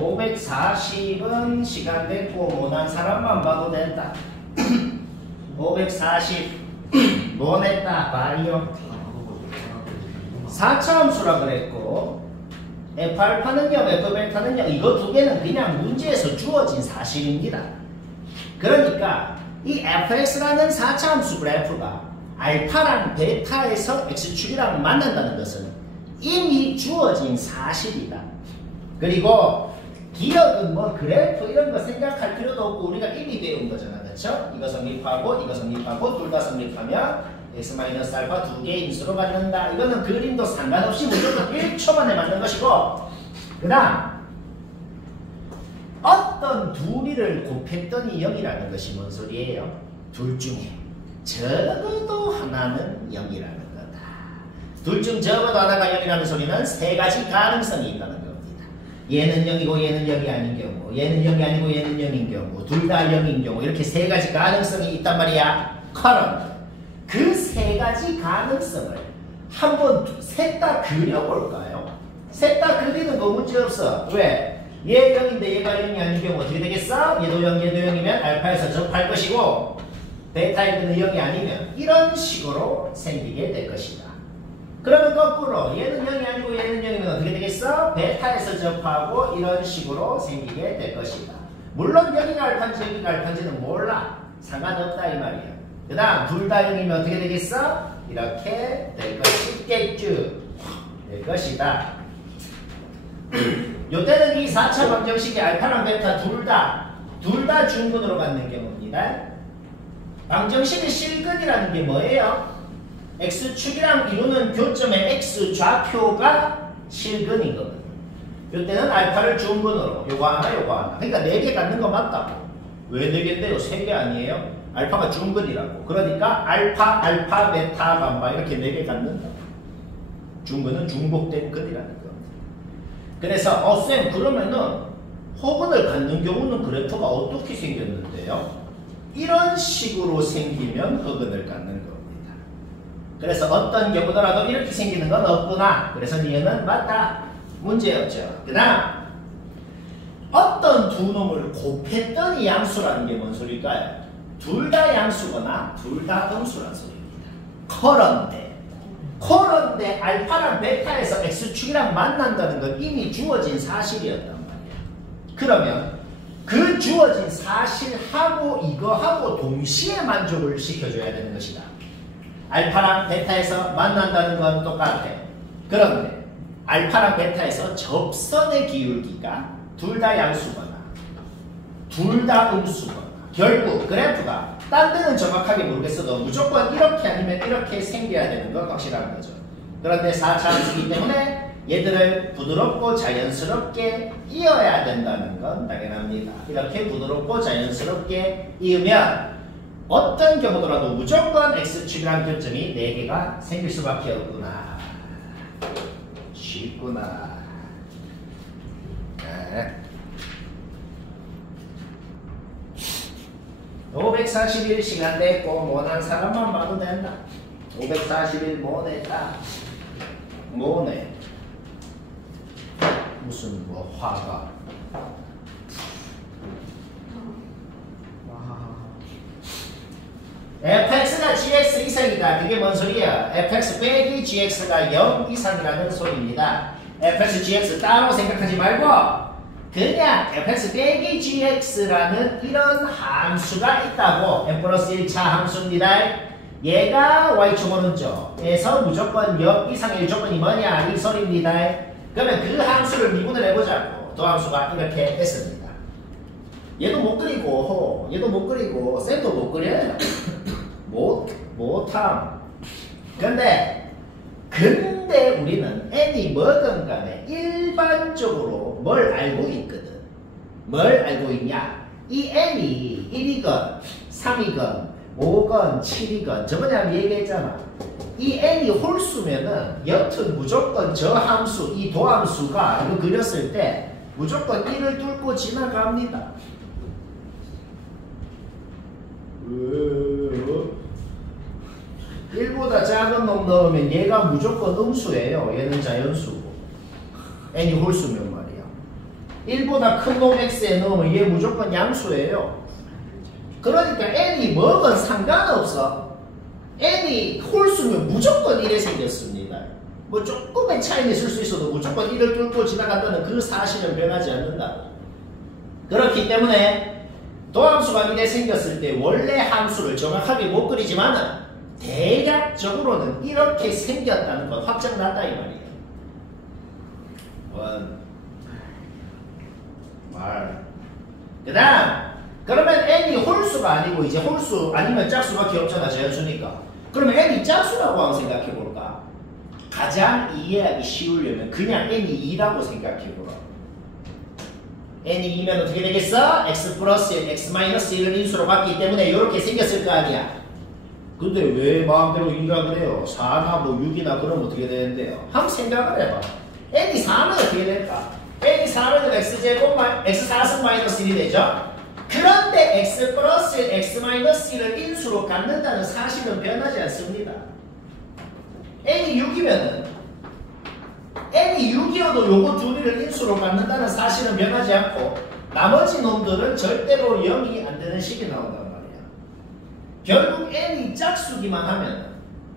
540은 시간 됐고 못한 사람만 봐도 된다. 540 뭐 냈다? 바리오 4차함수라 그랬고 F알파는 0, F베타는 0 이거 두 개는 그냥 문제에서 주어진 사실입니다. 그러니까 이 fx라는 4차함수 그래프가 알파랑 베타에서 x축이랑 만난다는 것은 이미 주어진 사실이다. 그리고 기억은 뭐 그래프 이런 거 생각할 필요도 없고 우리가 이미 배운 거잖아. 그렇죠? 이거 성립하고 이거 성립하고 둘 다 성립하면 x-알파 두 개의 인수로 갖는다. 이거는 그림도 상관없이 무조건 1초 만에 맞는 것이고 그 다음 어떤 둘이를 곱했더니 0이라는 것이 뭔 소리예요? 둘 중에 적어도 하나는 0이라는 거다. 둘 중 적어도 하나가 0이라는 소리는 세 가지 가능성이 있다는 겁니다. 얘는 0이고 얘는 0이 아닌 경우, 얘는 0이 아니고 얘는 0인 경우, 둘 다 0인 경우 이렇게 세 가지 가능성이 있단 말이야. 그럼 그 세 가지 가능성을 한번 셋 다 그려볼까요? 셋 다 그리는 거 문제없어. 왜? 얘 0인데 얘가 0이 아닌 경우 어떻게 되겠어? 얘도 0, 얘도 0이면 알파에서 접할 것이고 베타에는 0이 아니면 이런 식으로 생기게 될 것이다. 그러면 거꾸로 얘는 0이 아니고 얘는 0이면 어떻게 되겠어? 베타에서 접하고 이런 식으로 생기게 될 것이다. 물론 여기가 알파인지 여기가 알파인지는 몰라. 상관없다 이 말이야. 그 다음 둘 다 0이면 어떻게 되겠어? 이렇게 될 것이겠죠. 될 것이다. 요때는 이 4차 방정식이 알파랑 베타 둘 다 중근으로 갖는 경우입니다. 방정식의 실근이라는 게 뭐예요? x축이랑 이루는 교점의 x좌표가 실근인 거거든요. 요때는 알파를 중근으로 요거 하나 요거 하나 그러니까 4개 갖는 거 맞다고. 왜 4개인데요? 3개 아니에요? 알파가 중근이라고. 그러니까 알파, 베타, 감마 이렇게 4개 갖는다. 중근은 중복된 근이라는 겁니다. 그래서 쌤 그러면은 허근을 갖는 경우는 그래프가 어떻게 생겼는데요? 이런 식으로 생기면 허근을 갖는 겁니다. 그래서 어떤 경우더라도 이렇게 생기는 건 없구나. 그래서 니은은 맞다. 문제없죠. 그 다음 어떤 두 놈을 곱했더니 양수라는 게 뭔 소리일까요? 둘 다 양수거나 둘 다 음수라는 소리입니다. 그런데 알파랑 베타에서 x축이랑 만난다는 건 이미 주어진 사실이었단 말이야. 그러면 그 주어진 사실하고 이거하고 동시에 만족을 시켜줘야 되는 것이다. 알파랑 베타에서 만난다는 건 똑같아. 그런데 알파랑 베타에서 접선의 기울기가 둘 다 양수거나 둘 다 음수거나 결국 그래프가 딴 데는 정확하게 모르겠어도 무조건 이렇게 아니면 이렇게 생겨야 되는 건 확실한 거죠. 그런데 4차 함수이기 때문에 얘들을 부드럽고 자연스럽게 이어야 된다는 건 당연합니다. 이렇게 부드럽고 자연스럽게 이으면 어떤 경우더라도 무조건 x축이라는 교점이 4개가 생길 수밖에 없구나. 쉽구나. 네. 541 시간 됐고 못한 사람만 봐도 된다. 541 뭐 냈다? 뭐네? 무슨 뭐 화가? fx가 gx 이상이다. 그게 뭔 소리야? fx 빼기 gx가 0 이상이라는 소리입니다. fx gx 따로 생각하지 말고 그냥 fx 빼기 gx라는 이런 함수가 있다고. n 플러스 1차 함수입니다. 얘가 y축 오른쪽에서 무조건 0 이상의 조건이 뭐냐 이 소리입니다. 그러면 그 함수를 미분을 해보자고. 도함수가 이렇게 됐습니다. 얘도 못 그리고 얘도 못 그리고 쌤도 못 그려요. 못함. 근데 우리는 n이 뭐든 간에 일반적으로 뭘 알고 있거든. 뭘 알고 있냐? 이 n이 1이건 3이건 5건 7이건 저번에 한번 얘기했잖아. 이 n이 홀수면은 여튼 무조건 저 함수 이 도함수가 이거 그렸을 때 무조건 1을 뚫고 지나갑니다. 1보다 작은 놈 넣으면 얘가 무조건 음수예요. 얘는 자연수고 n이 홀수면 말이야. 1보다 큰 놈 x에 넣으면 얘 무조건 양수예요. 그러니까 n이 뭐건 상관없어. n이 홀수면 무조건 1에 생겼습니다. 뭐 조금의 차이는 있을 수 있어도 무조건 1을 뚫고 지나간다는 그 사실은 변하지 않는다. 그렇기 때문에 도함수가 1에 생겼을 때 원래 함수를 정확하게 못 그리지만은 대략적으로는 이렇게 생겼다는 건 확정났다 이 말이에요. 그 다음 그러면 n이 홀수가 아니고 이제 홀수 아니면 짝수밖에 없잖아. 제한수니까. 그러면 n이 짝수라고 한번 생각해볼까? 가장 이해하기 쉬우려면 그냥 n이 2라고 생각해보라. n이 2면 어떻게 되겠어? x 플러스 1, x 마이너스 1을 인수로 받기 때문에 이렇게 생겼을 거 아니야. 근데 왜 마음대로 2라 그래요? 4나 뭐 6이나 그러면 어떻게 되는데요? 한번 생각을 해봐. n이 4면 어떻게 될까? n이 4면 x제곱 x4승 마이너스 1이 되죠? 그런데 x 플러스 1, x 마이너스 1을 인수로 갖는다는 사실은 변하지 않습니다. n이 6이면은 n이 6이어도 요거 두 개를 인수로 갖는다는 사실은 변하지 않고 나머지 놈들은 절대로 0이 안 되는 식이 나온단 말이야. 결국 n이 짝수기만 하면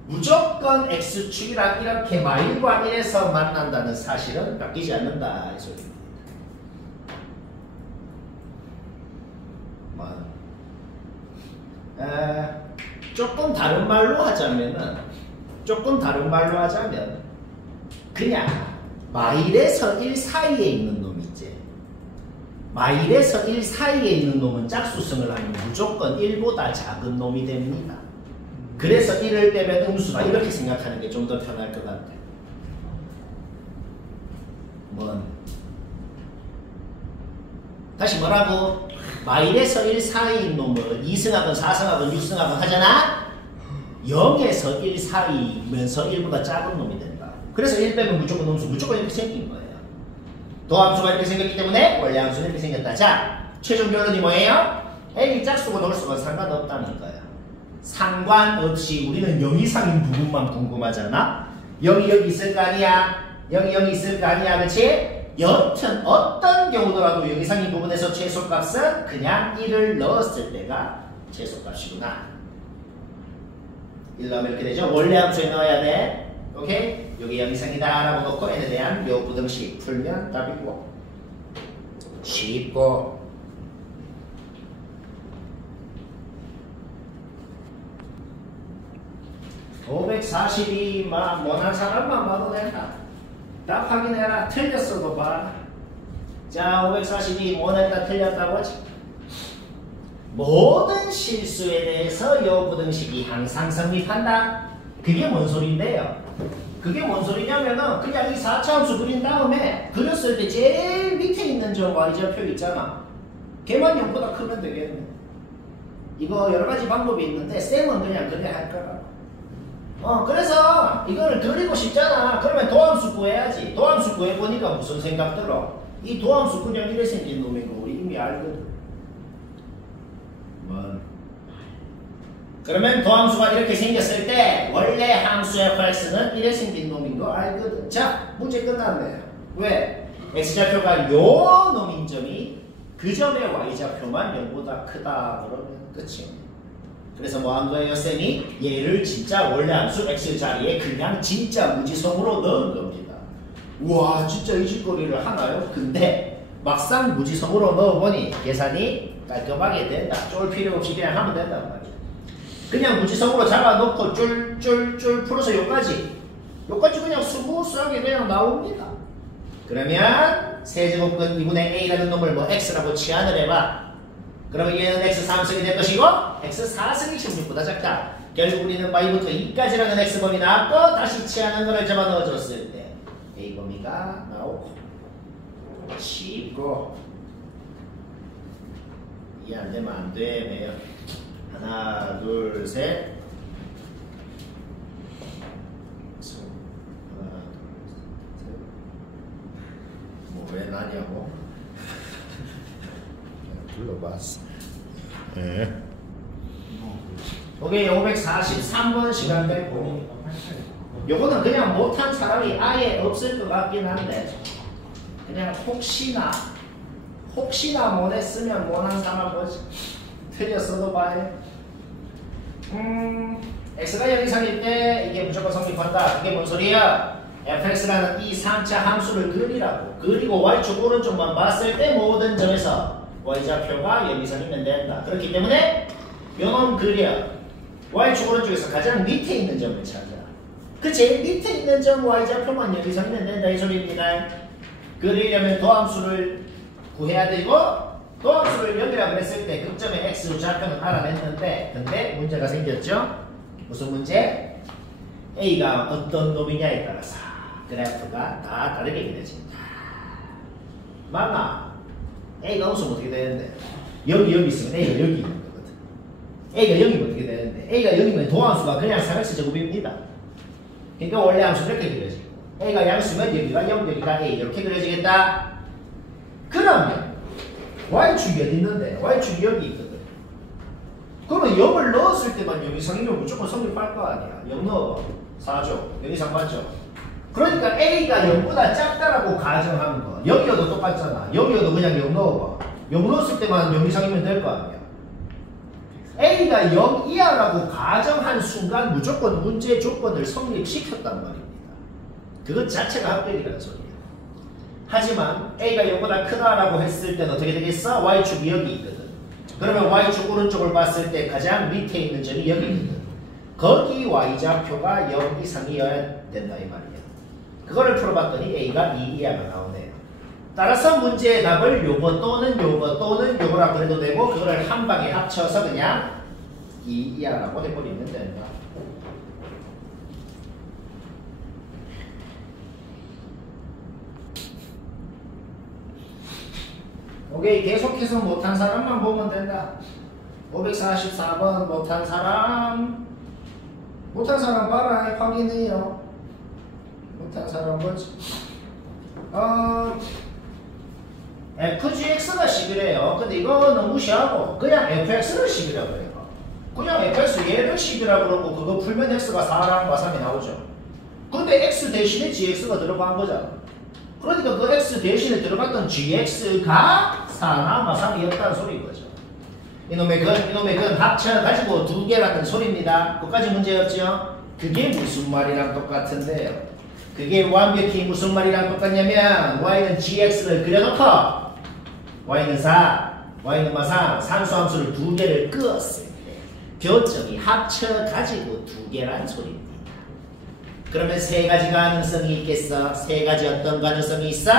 무조건 x축이랑 이렇게 마일과 1에서 만난다는 사실은 바뀌지 않는다 이 소리입니다. 조금 다른 말로 하자면 그냥 마일에서 1 사이에 있는 놈이지. 마일에서 1 사이에 있는 놈은 짝수성을 하면 무조건 1보다 작은 놈이 됩니다. 그래서 1을 빼면 음수다. 이렇게 생각하는 게 좀 더 편할 것 같아. 다시 뭐라고? 마일에서 1 사이인 놈을 2승합은 4승합은 6승합은 하잖아? 0에서 1 사이면서 1보다 작은 놈이 된다. 그래서 1 빼면 무조건 음수, 무조건 이렇게 생긴 거예요. 도함수가 이렇게 생겼기 때문에 원래 함수는 이렇게 생겼다. 자, 최종 결론이 뭐예요? n이 짝수고 홀수건 상관없다는 거야. 상관없이 우리는 0 이상인 부분만 궁금하잖아? 0이 여기 있을 거 아니야? 0이 여기 있을 거 아니야? 그치? 여튼 어떤 경우더라도 0 이상인 부분에서 최소값은 그냥 1을 넣었을 때가 최소값이구나. 1 넣으면 이렇게 되죠? 원래 함수에 넣어야 돼. 오케이? 여기 0 이상이다 라고 놓고 n에 대한 요 부등식 풀면 답이고. 쉽고. 542 원하는 사람만 봐도 된다. 답 확인해라. 틀렸어도 봐. 자, 542 원했다 틀렸다고 하지. 모든 실수에 대해서 요 부등식이 항상 성립한다. 그게 뭔 소린데요? 그게 뭔 소리냐면은 그냥 이 4차함수 그린 다음에 그렸을 때 제일 밑에 있는 저 y좌표 있잖아. 걔만 0보다 크면 되겠네. 이거 여러 가지 방법이 있는데 쌤은 그냥 그래야 할 거라. 그래서 이거를 그리고 싶잖아. 그러면 도함수 구해야지. 도함수 구해보니까 무슨 생각 들어? 이 도함수 그냥 이래 생긴 놈인 거 우리 이미 알거든. 그러면 도함수가 이렇게 생겼을 때 원래 함수 fx는 이래 생긴 놈인 거 알거든. 자, 문제 끝났네요. 왜? x좌표가 요 놈인 점이 그 점의 y좌표만 0보다 크다 그러면 끝이에요. 그래서 뭐 한 거예요, 쌤이? 얘를 진짜 원래 함수 x 자리에 그냥 진짜 무지성으로 넣은 겁니다. 우와, 진짜 이 짓거리를 하나요? 근데 막상 무지성으로 넣어보니 계산이 깔끔하게 된다. 쫄 필요 없이 그냥 하면 된단 말이야. 그냥 무지성으로 잡아놓고 쫄 풀어서 요까지 그냥 스무스하게 그냥 나옵니다. 그러면 세제곱근 2분의 a라는 놈을 뭐 x라고 치환을 해봐. 그러면 얘는 x 3승이 될 것이고 x 4승이 16보다 작다. 결국 우리는 y부터 2까지라는 x범위 나왔고 다시 치환한 거를 잡아 넣어줬을 때 a범위가 나오고 쉽고 이해 안 되면 안 돼. 하나 둘 셋. 뭐 왜 나냐고 불러봤어. 예. 오케이, 543번 시간 됐고 요거는 그냥 못한 사람이 아예 없을 것 같긴 한데 그냥 혹시나 혹시나 못했으면 못한 사람 뭐지? 틀렸어도 봐요. x가 0 이상일 때 이게 무조건 성립한다. 그게 뭔 소리야? fx라는 이 3차 함수를 그리라고. 그리고 y축 오른쪽만 봤을 때 모든 점에서 y좌표가 0 이상이면 된다. 그렇기 때문에 요놈 그려. y축 오른쪽에서 가장 밑에 있는 점을 찾아. 그 제일 밑에 있는 점 y좌표만 0 이상이면 된다 이 소리입니다. 그리려면 도함수를 구해야 되고 도함수를 0이라고 그랬을 때 극점의 x 좌표는 알아냈는데 근데 문제가 생겼죠? 무슨 문제? A가 어떤 놈이냐에 따라서 그래프가 다 다르게 그려진다. 맞나? A가 없으면 어떻게 되는데? 여기 있으면 A가 여기 있는 거거든. A가 0이면 어떻게 되는데? A가 0이면 도함수가 그냥 3x 제곱입니다. 그러니까 원래 함수 이렇게 그려지고 A가 양수면 여기가 0, 여기가 A 이렇게 그려지겠다. 그러면 Y축이 어디 있는데? Y축이 여기 있거든. 그러면 0을 넣었을 때만 0 이상이면 무조건 성립할 거 아니야. 0 넣어봐. 4죠. 0 이상 맞죠? 그러니까 A가 0보다 작다라고 가정한 거. 여기여도 똑같잖아. 여기여도 그냥 0 넣어봐. 0 넣었을 때만 0 이상이면 될 거 아니야. A가 0 이하라고 가정한 순간 무조건 문제 조건을 성립시켰단 말입니다. 그것 자체가 합격이라는 소리야. 하지만 A가 0보다 크다라고 했을 때는 어떻게 되겠어? Y축이 여기 있거든. 그러면 Y축 오른쪽을 봤을 때 가장 밑에 있는 점이 여기 있거든. 거기 Y좌표가 0 이상이어야 된다 이 말이야. 그거를 풀어봤더니 A가 2 이하가 나오네요. 따라서 문제의 답을 요거 또는 요거라고 해도 되고 그거를 한 방에 합쳐서 그냥 2 이하라고 해버리면 된다. 오케이. 계속해서 못한 사람만 보면 된다. 544번 못한 사람 봐라. 확인해요. 못한 사람 뭐지? fgx가 식이래요. 근데 이거 너무 무시하고 그냥 fx를 식이라고 해요. 그냥 fx 얘를 식이라고 그러고 그거 풀면 x가 4랑 마삼이 나오죠. 근데 x 대신에 gx가 들어간 거잖아. 그러니까 그 x 대신에 들어갔던 gx가 4나 마삼이었다는 소리인 거죠. 이놈의 근 합쳐가지고 두 개라는 소리입니다. 그까지 문제 없죠? 그게 무슨 말이랑 똑같은데요? 그게 완벽히 무슨 말이랑 똑같냐면 y는 gx를 그려놓고 y는 4, y는 마삼 상수함수를 두 개를 끄었을 때 교점이 합쳐가지고 두 개란 소리입니다. 그러면 세 가지 가능성이 있겠어? 세 가지 어떤 가능성이 있어?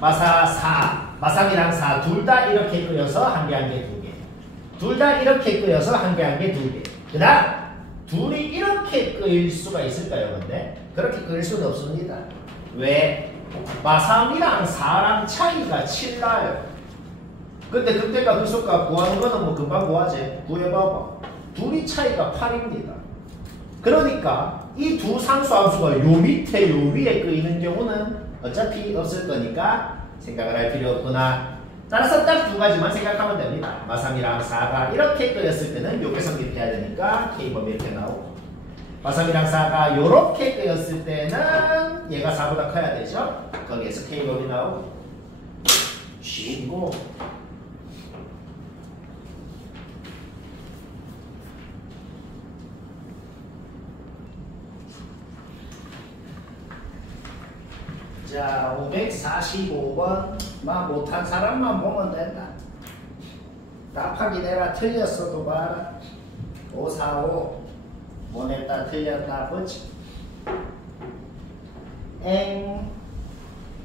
마사 4, 마삼이랑 4 둘 다 이렇게 끄여서 한 개 한 개 두 개. 둘 다 이렇게 끄여서 한 개 한 개 두 개. 그 다음 둘이 이렇게 끄일 수가 있을까요? 근데 그렇게 끄일 수는 없습니다. 왜? 마삼이랑 4랑 차이가 7나요. 근데 그때가 급속값 구하는 거는 뭐 금방 구하지. 구해봐봐. 둘이 차이가 8입니다. 그러니까 이 두 상수함수가 요 밑에 요 위에 끄이는 경우는 어차피 없을 거니까 생각을 할 필요 없구나. 따라서 딱 두 가지만 생각하면 됩니다. 마삼이랑 4가 이렇게 끄였을 때는 요게 성립해야 되니까 K범위 이렇게 나오고 마삼이랑 4가 요렇게 끄였을 때는 얘가 4보다 커야 되죠. 거기에서 K범위 나오고 쉬고 자, 545번만 못한 사람만 보면 된다. 답하기 내가 틀렸어도 봐라. 545 보냈다 틀렸다 보지.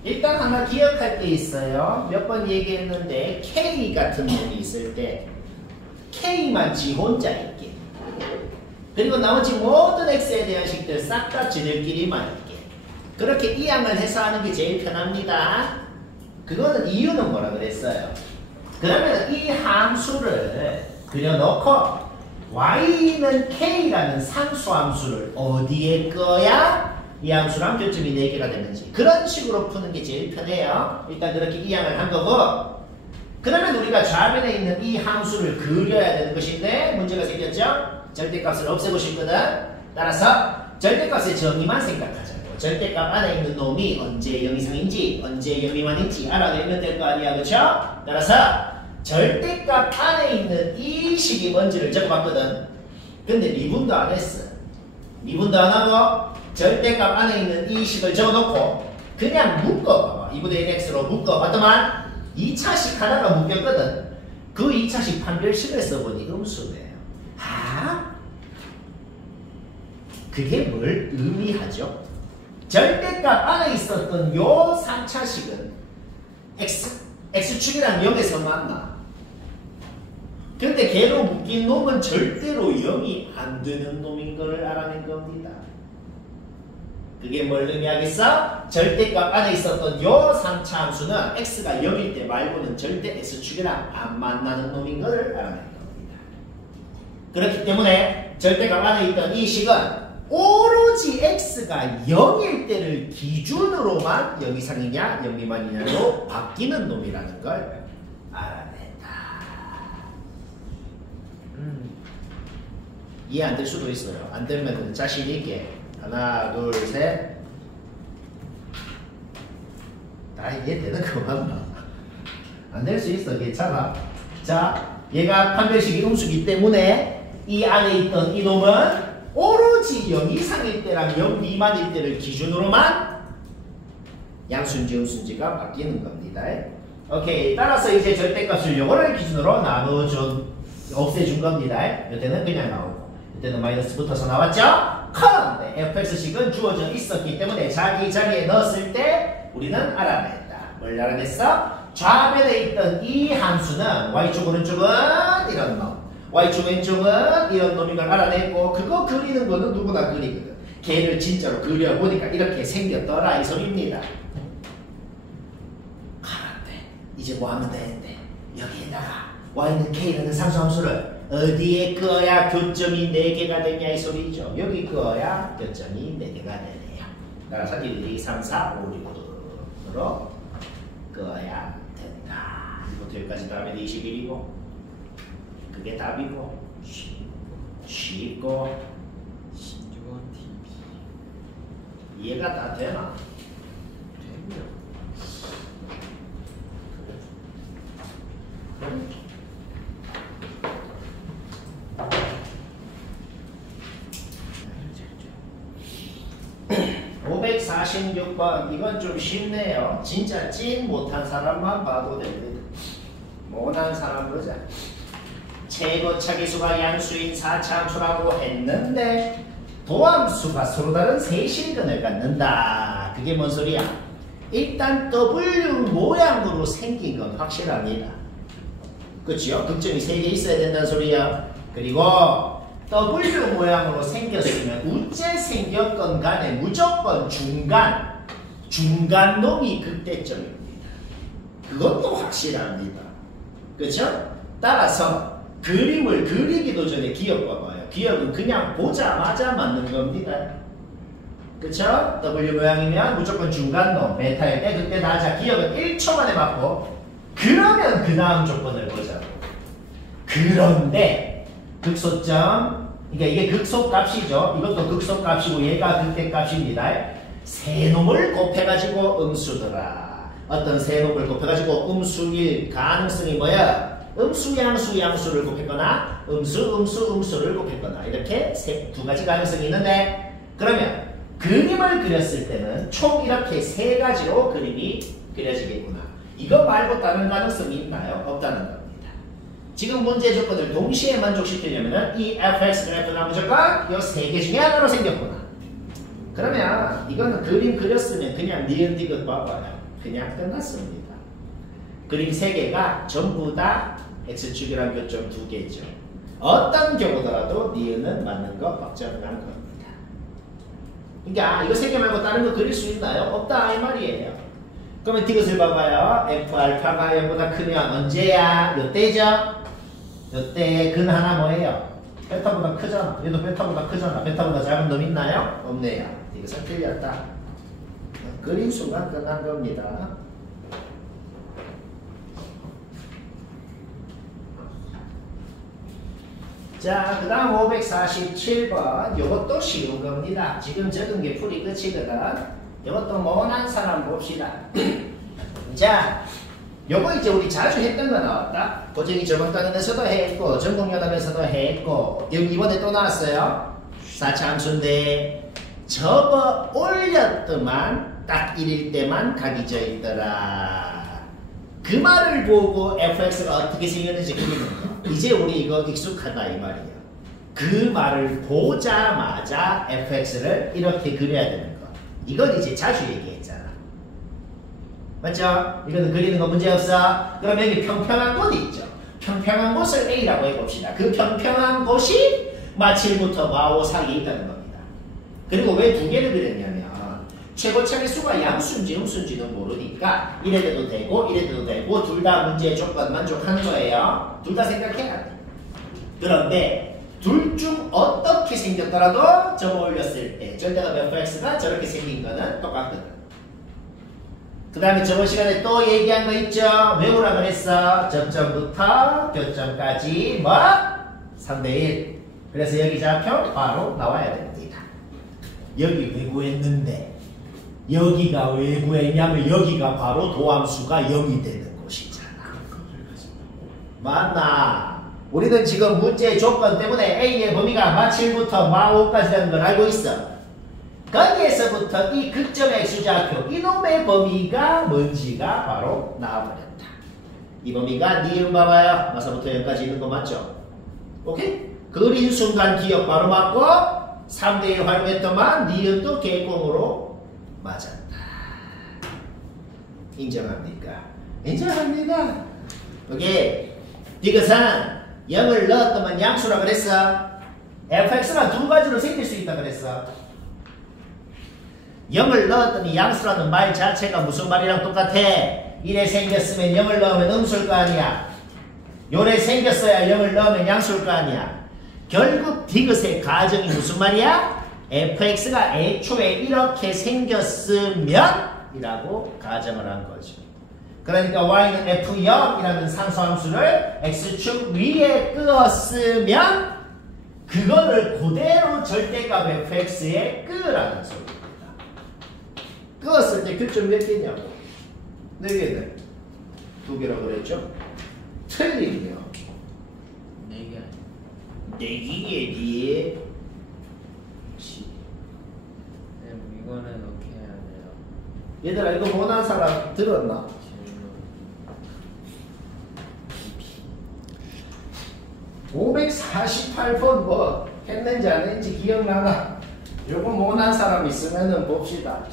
일단 하나 기억할 게 있어요. 몇 번 얘기했는데 K 같은 놈이 있을 때 K만 지 혼자 있게 그리고 나머지 모든 X에 대한 식들 싹 다 지들끼리만 있게 그렇게 이항을 해서 하는 게 제일 편합니다. 그거는 이유는 뭐라 그랬어요? 그러면 이 함수를 그려놓고 y는 k라는 상수함수를 어디에 꺼야 이 함수랑 교점이 4개가 되는지 그런 식으로 푸는 게 제일 편해요. 일단 그렇게 이항을 한 거고 그러면 우리가 좌변에 있는 이 함수를 그려야 되는 것인데 문제가 생겼죠? 절대값을 없애고 싶거든. 따라서 절대값의 정의만 생각하자고요. 절대값 안에 있는 놈이 언제 0 이상인지 언제 0 미만인지 알아내면 될 거 아니야. 그쵸? 따라서 절대값 안에 있는 이 식이 뭔지를 적어봤거든. 근데 미분도 안 했어. 미분도 안 하고 절대값 안에 있는 이 식을 적어놓고 그냥 묶어봐봐. 2분의 1x로 묶어봤더만 2차식 하나가 묶였거든. 그 2차식 판별식을 써보니 음수네요. 그게 뭘 의미하죠? 절대값 안에 있었던 요 3차식은 x축이랑 0에서 만나. 근데 걔로 묶인 놈은 절대로 0이 안 되는 놈인 걸 알아낸 겁니다. 그게 뭘 의미하겠어? 절대값 안에 있었던 요 3차 함수는 x가 0일 때 말고는 절대 x축이랑 안 만나는 놈인 걸 알아낸 겁니다. 그렇기 때문에 절대값 안에 있던 이 식은 오로지 x가 0일 때를 기준으로만 0 이상이냐 0 미만이냐로 바뀌는 놈이라는 걸 알아낸다. 이해 안 될 수도 있어요. 안 되면 자신 있게 하나 둘 셋 다 이해되는 거 맞나? 안 될 수 있어. 괜찮아. 자, 얘가 판별식이 음수기 때문에 이 안에 있던 이 놈은 오로지 0 이상일 때랑 0 미만일 때를 기준으로만 양수인지 음수인지가 바뀌는 겁니다. 오케이. 따라서 이제 절대값을 요거를 기준으로 없애준 겁니다. 이때는 그냥 나오고 이때는 마이너스 붙어서 나왔죠? 그런데 fx식은 주어져 있었기 때문에 자기 자리에 넣었을 때 우리는 알아냈다. 뭘 알아냈어? 좌변에 있던 이 함수는 y축 오른쪽은 이런 놈, y축 왼쪽은 이런 놈인 걸 알아냈고, 그거 그리는 거는 누구나 그리거든. 걔를 진짜로 그려보니까 이렇게 생겼더라 이 소리입니다. 그런데 이제 뭐 하면 되는데, 여기에다가 y는 k라는 상수함수를 어디에 끄어야 교점이 4개가 되냐 이 소리죠. 여기 끄어야 교점이 4개가 되네요. 따라서 1, 2, 3, 4, 5, 6으로 끄어야 된다. 이부터 여기까지 답이 21이고 그게 답이고 쉽고 신중한 TV 이해가 다 되나? 되면 546번 이건 좀 쉽네요. 진짜 찐 못한 사람만 봐도 됩니다. 못한 사람 보자. 최고 차기수가 양수인 4차함수라고 했는데 도함수가 서로 다른 세 실근을 갖는다. 그게 뭔 소리야? 일단 W 모양으로 생긴 건 확실합니다. 그치요? 극점이 3개 있어야 된다는 소리야. 그리고 W 모양으로 생겼으면 우째 생겼건 간에 무조건 중간 놈이 극대점입니다. 그것도 확실합니다. 그쵸? 따라서 그림을 그리기도 전에 기억 봐봐요. 기억은 그냥 보자마자 맞는 겁니다. 그쵸? W 모양이면 무조건 중간놈, 베타일 때 그때 나자. 기억은 1초 만에 맞고 그러면 그 다음 조건을 보자고. 그런데 극소점, 그러니까 이게 극소값이죠. 이것도 극소값이고 얘가 극대값입니다. 세 놈을 곱해가지고 음수더라. 어떤 세 놈을 곱해가지고 음수일 가능성이 뭐야? 음수, 양수, 양수를 곱했거나 음수를 곱했거나 이렇게 두 가지 가능성이 있는데, 그러면 그림을 그렸을 때는 총 이렇게 세 가지로 그림이 그려지겠구나. 이거 말고 다른 가능성이 있나요? 없다는 겁니다. 지금 문제 조건을 동시에 만족시키려면 이 fx, f는 무조건 이 세 개 중에 하나로 생겼구나. 그러면 이거는 그림 그렸으면 그냥 니은 디귿 봐봐요. 그냥 끝났습니다. 그림 세 개가 전부 다 x축이랑 교점 2개죠. 어떤 경우더라도 니은은 맞는 거 확정한 겁니다. 그러니까 이거 세 개 말고 다른 거 그릴 수 있나요? 없다 이 말이에요. 그러면 디귿을 봐봐요. f 알파가 0보다 크면 언제야? 몇 대죠? 몇 대? 근 하나 뭐예요? 베타보다 크잖아. 얘도 베타보다 크잖아. 베타보다 작은 놈 있나요? 없네요. 이것은 틀렸다. 그림 순간 끝난 겁니다. 자, 그 다음 547번. 요것도 쉬운 겁니다. 지금 적은 게 풀이 끝이거든. 요것도 모난 사람 봅시다. 자, 요거 이제 우리 자주 했던 거 나왔다. 고정이 저번 단원에서도 했고, 전공연합에서도 했고, 여기 이번에 또 나왔어요. 4차 함수인데, 접어 올렸더만, 딱 1일 때만 각이 져 있더라. 그 말을 보고 fx가 어떻게 생겼는지 그리는 거. 이제 우리 이거 익숙하다 이 말이에요. 그 말을 보자마자 fx를 이렇게 그려야 되는 거. 이건 이제 자주 얘기했잖아. 맞죠? 이거는 그리는 거 문제없어. 그럼 여기 평평한 곳이 있죠. 평평한 곳을 A라고 해봅시다. 그 평평한 곳이 마7부터 마5 사이에 있다는 겁니다. 그리고 왜 두 개를 그렸냐면 최고차의 수가 양수인지 음수인지는 모르니까 이래도 되고 이래도 되고 둘 다 문제의 조건 만족하는 거예요. 둘 다 생각해야 돼. 그런데 둘 중 어떻게 생겼더라도 접어 올렸을 때 절대값 fx가 저렇게 생긴 거는 똑같거든. 그 다음에 저번 시간에 또 얘기한 거 있죠? 외우라 그랬어. 접점부터 교점까지 뭐? 3대1. 그래서 여기 좌표 바로 나와야 됩니다. 여기 왜 구했는데 여기가 왜 구했냐면 여기가 바로 도함수가 0이 되는 곳이잖아. 맞나? 우리는 지금 문제의 조건 때문에 A의 범위가 마7부터 마5까지라는 걸 알고 있어. 거기에서부터 이 극점의 X좌표 이놈의 범위가 뭔지가 바로 나와버렸다. 이 범위가 니은 봐봐요. 마서부터 여기까지 있는 거 맞죠? 오케이? 그린 순간 기억 바로 맞고 3대1 활용했더만 니은도 개꽁으로 맞았다. 인정합니까? 인정합니다. 오케이? 이것은 0을 넣었더만 양수라 그랬어. fx가 두 가지로 생길 수 있다 그랬어. 0을 넣었더니 양수라는 말 자체가 무슨 말이랑 똑같아? 1에 생겼으면 0을 넣으면 음수일 거 아니야. 요래 생겼어야 0을 넣으면 양수일 거 아니야. 결국 디귿의 가정이 무슨 말이야? fx가 애초에 이렇게 생겼으면 이라고 가정을 한 거죠. 그러니까 y는 f0이라는 상수함수를 x축 위에 끄었으면 그거를 그대로 절대값 fx에 끄라는 소리입니다. 끄었을 때 교점 몇 개냐고? 4개네. 2개라고 그랬죠? 틀리네요. 4개 아니야. 4개에 이거는 어떻게 해야 돼요? 얘들아 이거 원하는 사람 들었나? 548번 뭐 했는지 안 했는지 기억나나? 요거 원하는 사람 있으면은 봅시다.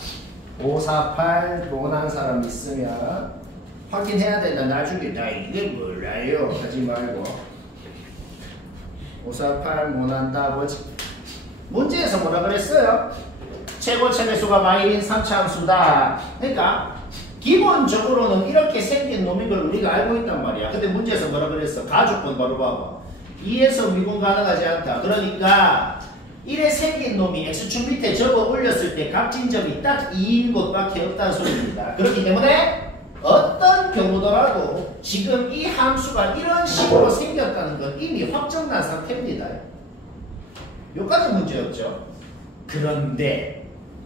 548 원하는 사람 있으면 확인해야 된다. 나중에 나 이게 몰라요 하지 말고 548 원한다 뭐지? 문제에서 뭐라 그랬어요? 최고점의 수가 마이너스 3차 함수다. 그러니까 기본적으로는 이렇게 생긴 놈인 걸 우리가 알고 있단 말이야. 근데 문제에서 뭐라 그랬어? 가족권 바로 봐봐. 2에서 미분 가능하지 않다. 그러니까 1에 생긴 놈이 x축 밑에 접어 올렸을 때 각진점이 딱 2인 것밖에 없다는 소리입니다. 그렇기 때문에 어떤 경우더라도 지금 이 함수가 이런 식으로 생겼다는 건 이미 확정난 상태입니다. 여기까지 문제였죠. 그런데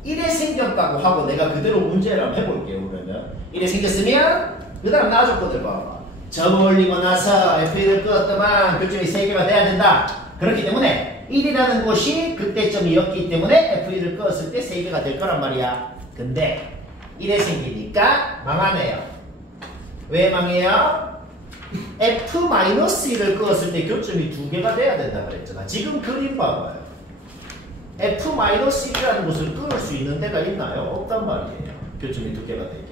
1에 생겼다고 하고 내가 그대로 문제를 한번 해볼게요. 그러면 1에 생겼으면 그 다음 나조건들 봐봐. 접어 올리고 나서 f1을 끄었더만 교점이 3개가 돼야 된다. 그렇기 때문에 1이라는 곳이 그때점이었기 때문에 f1을 끄었을 때 3개가 될 거란 말이야. 근데 1에 생기니까 망하네요. 왜 망해요? f-1을 끄었을 때 교점이 2개가 돼야 된다 그랬잖아. 지금 그림 봐봐요. f-1이라는 곳을 끊을 수 있는 데가 있나요? 없단 말이에요. 교점이 2개가 되게.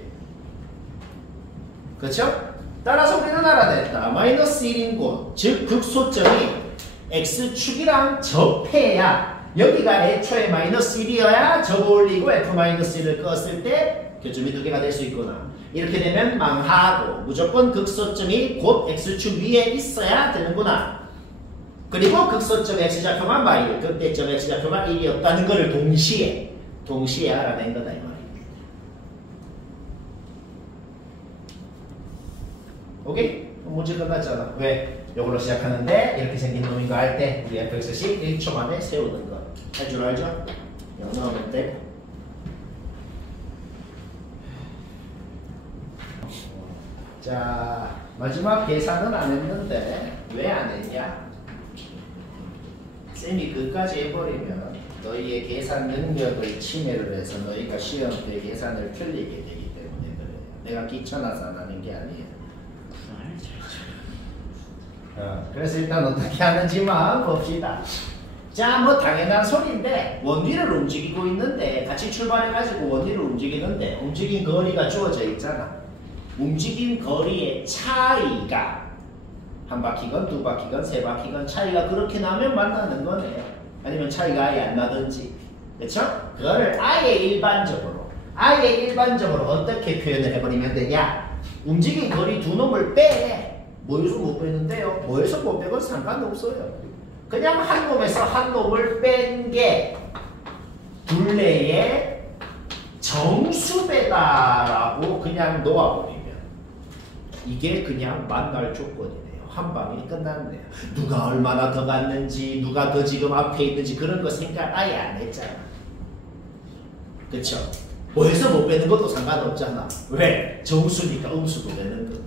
그렇죠? 따라서 우리는 알아야 됐다. -1인 곳, 즉 극소점이 x축이랑 접해야 여기가 애초에 -1이어야 접어 올리고 f-1을 껐을 때 교점이 2개가 될 수 있구나. 이렇게 되면 망하고 무조건 극소점이 곧 x축 위에 있어야 되는구나. 그리고 극소점 x좌표가 마이너스, 극대점 x좌표가 1이었다는 것을 동시에 알아낸 거다 이 말입니다. 오케이? 문제 끝났잖아. 왜? 요걸로 시작하는데 이렇게 생긴 놈인 거 할 때 우리 fx식 1초 만에 세우는 거 할 줄 알죠? 이거 넣으면 돼. 자, 마지막 계산은 안 했는데 왜 안 했냐? 쌤이 그까지 해버리면 너희의 계산 능력을 침해를 해서 너희가 시험 때 계산을 틀리게 되기 때문에 그래요. 내가 귀찮아서 안 하는 게 아니에요. 그래서 일단 어떻게 하는지만 봅시다. 자, 뭐 당연한 소리인데 원리를 움직이고 있는데 같이 출발해가지고 원리를 움직이는데 움직인 거리가 주어져 있잖아. 움직인 거리의 차이가 한 바퀴건 두 바퀴건 세 바퀴건 차이가 그렇게 나면 만나는 거네요. 아니면 차이가 아예 안 나든지. 그렇죠? 그거를 아예 일반적으로 어떻게 표현을 해버리면 되냐? 움직인 거리 두 놈을 빼. 뭐에서 못 빼는데요? 뭐에서 못 빼건 상관없어요. 그냥 한 놈에서 한 놈을 뺀 게 둘레의 정수배다라고 그냥 놓아버리면 이게 그냥 만날 조건이네요. 한 방에 끝났네요. 누가 얼마나 더 갔는지 누가 더 지금 앞에 있는지 그런 거 생각 아예 안 했잖아. 그쵸? 뭐에서 못 빼는 것도 상관없잖아. 왜? 정수니까 음수도 되는 거거든.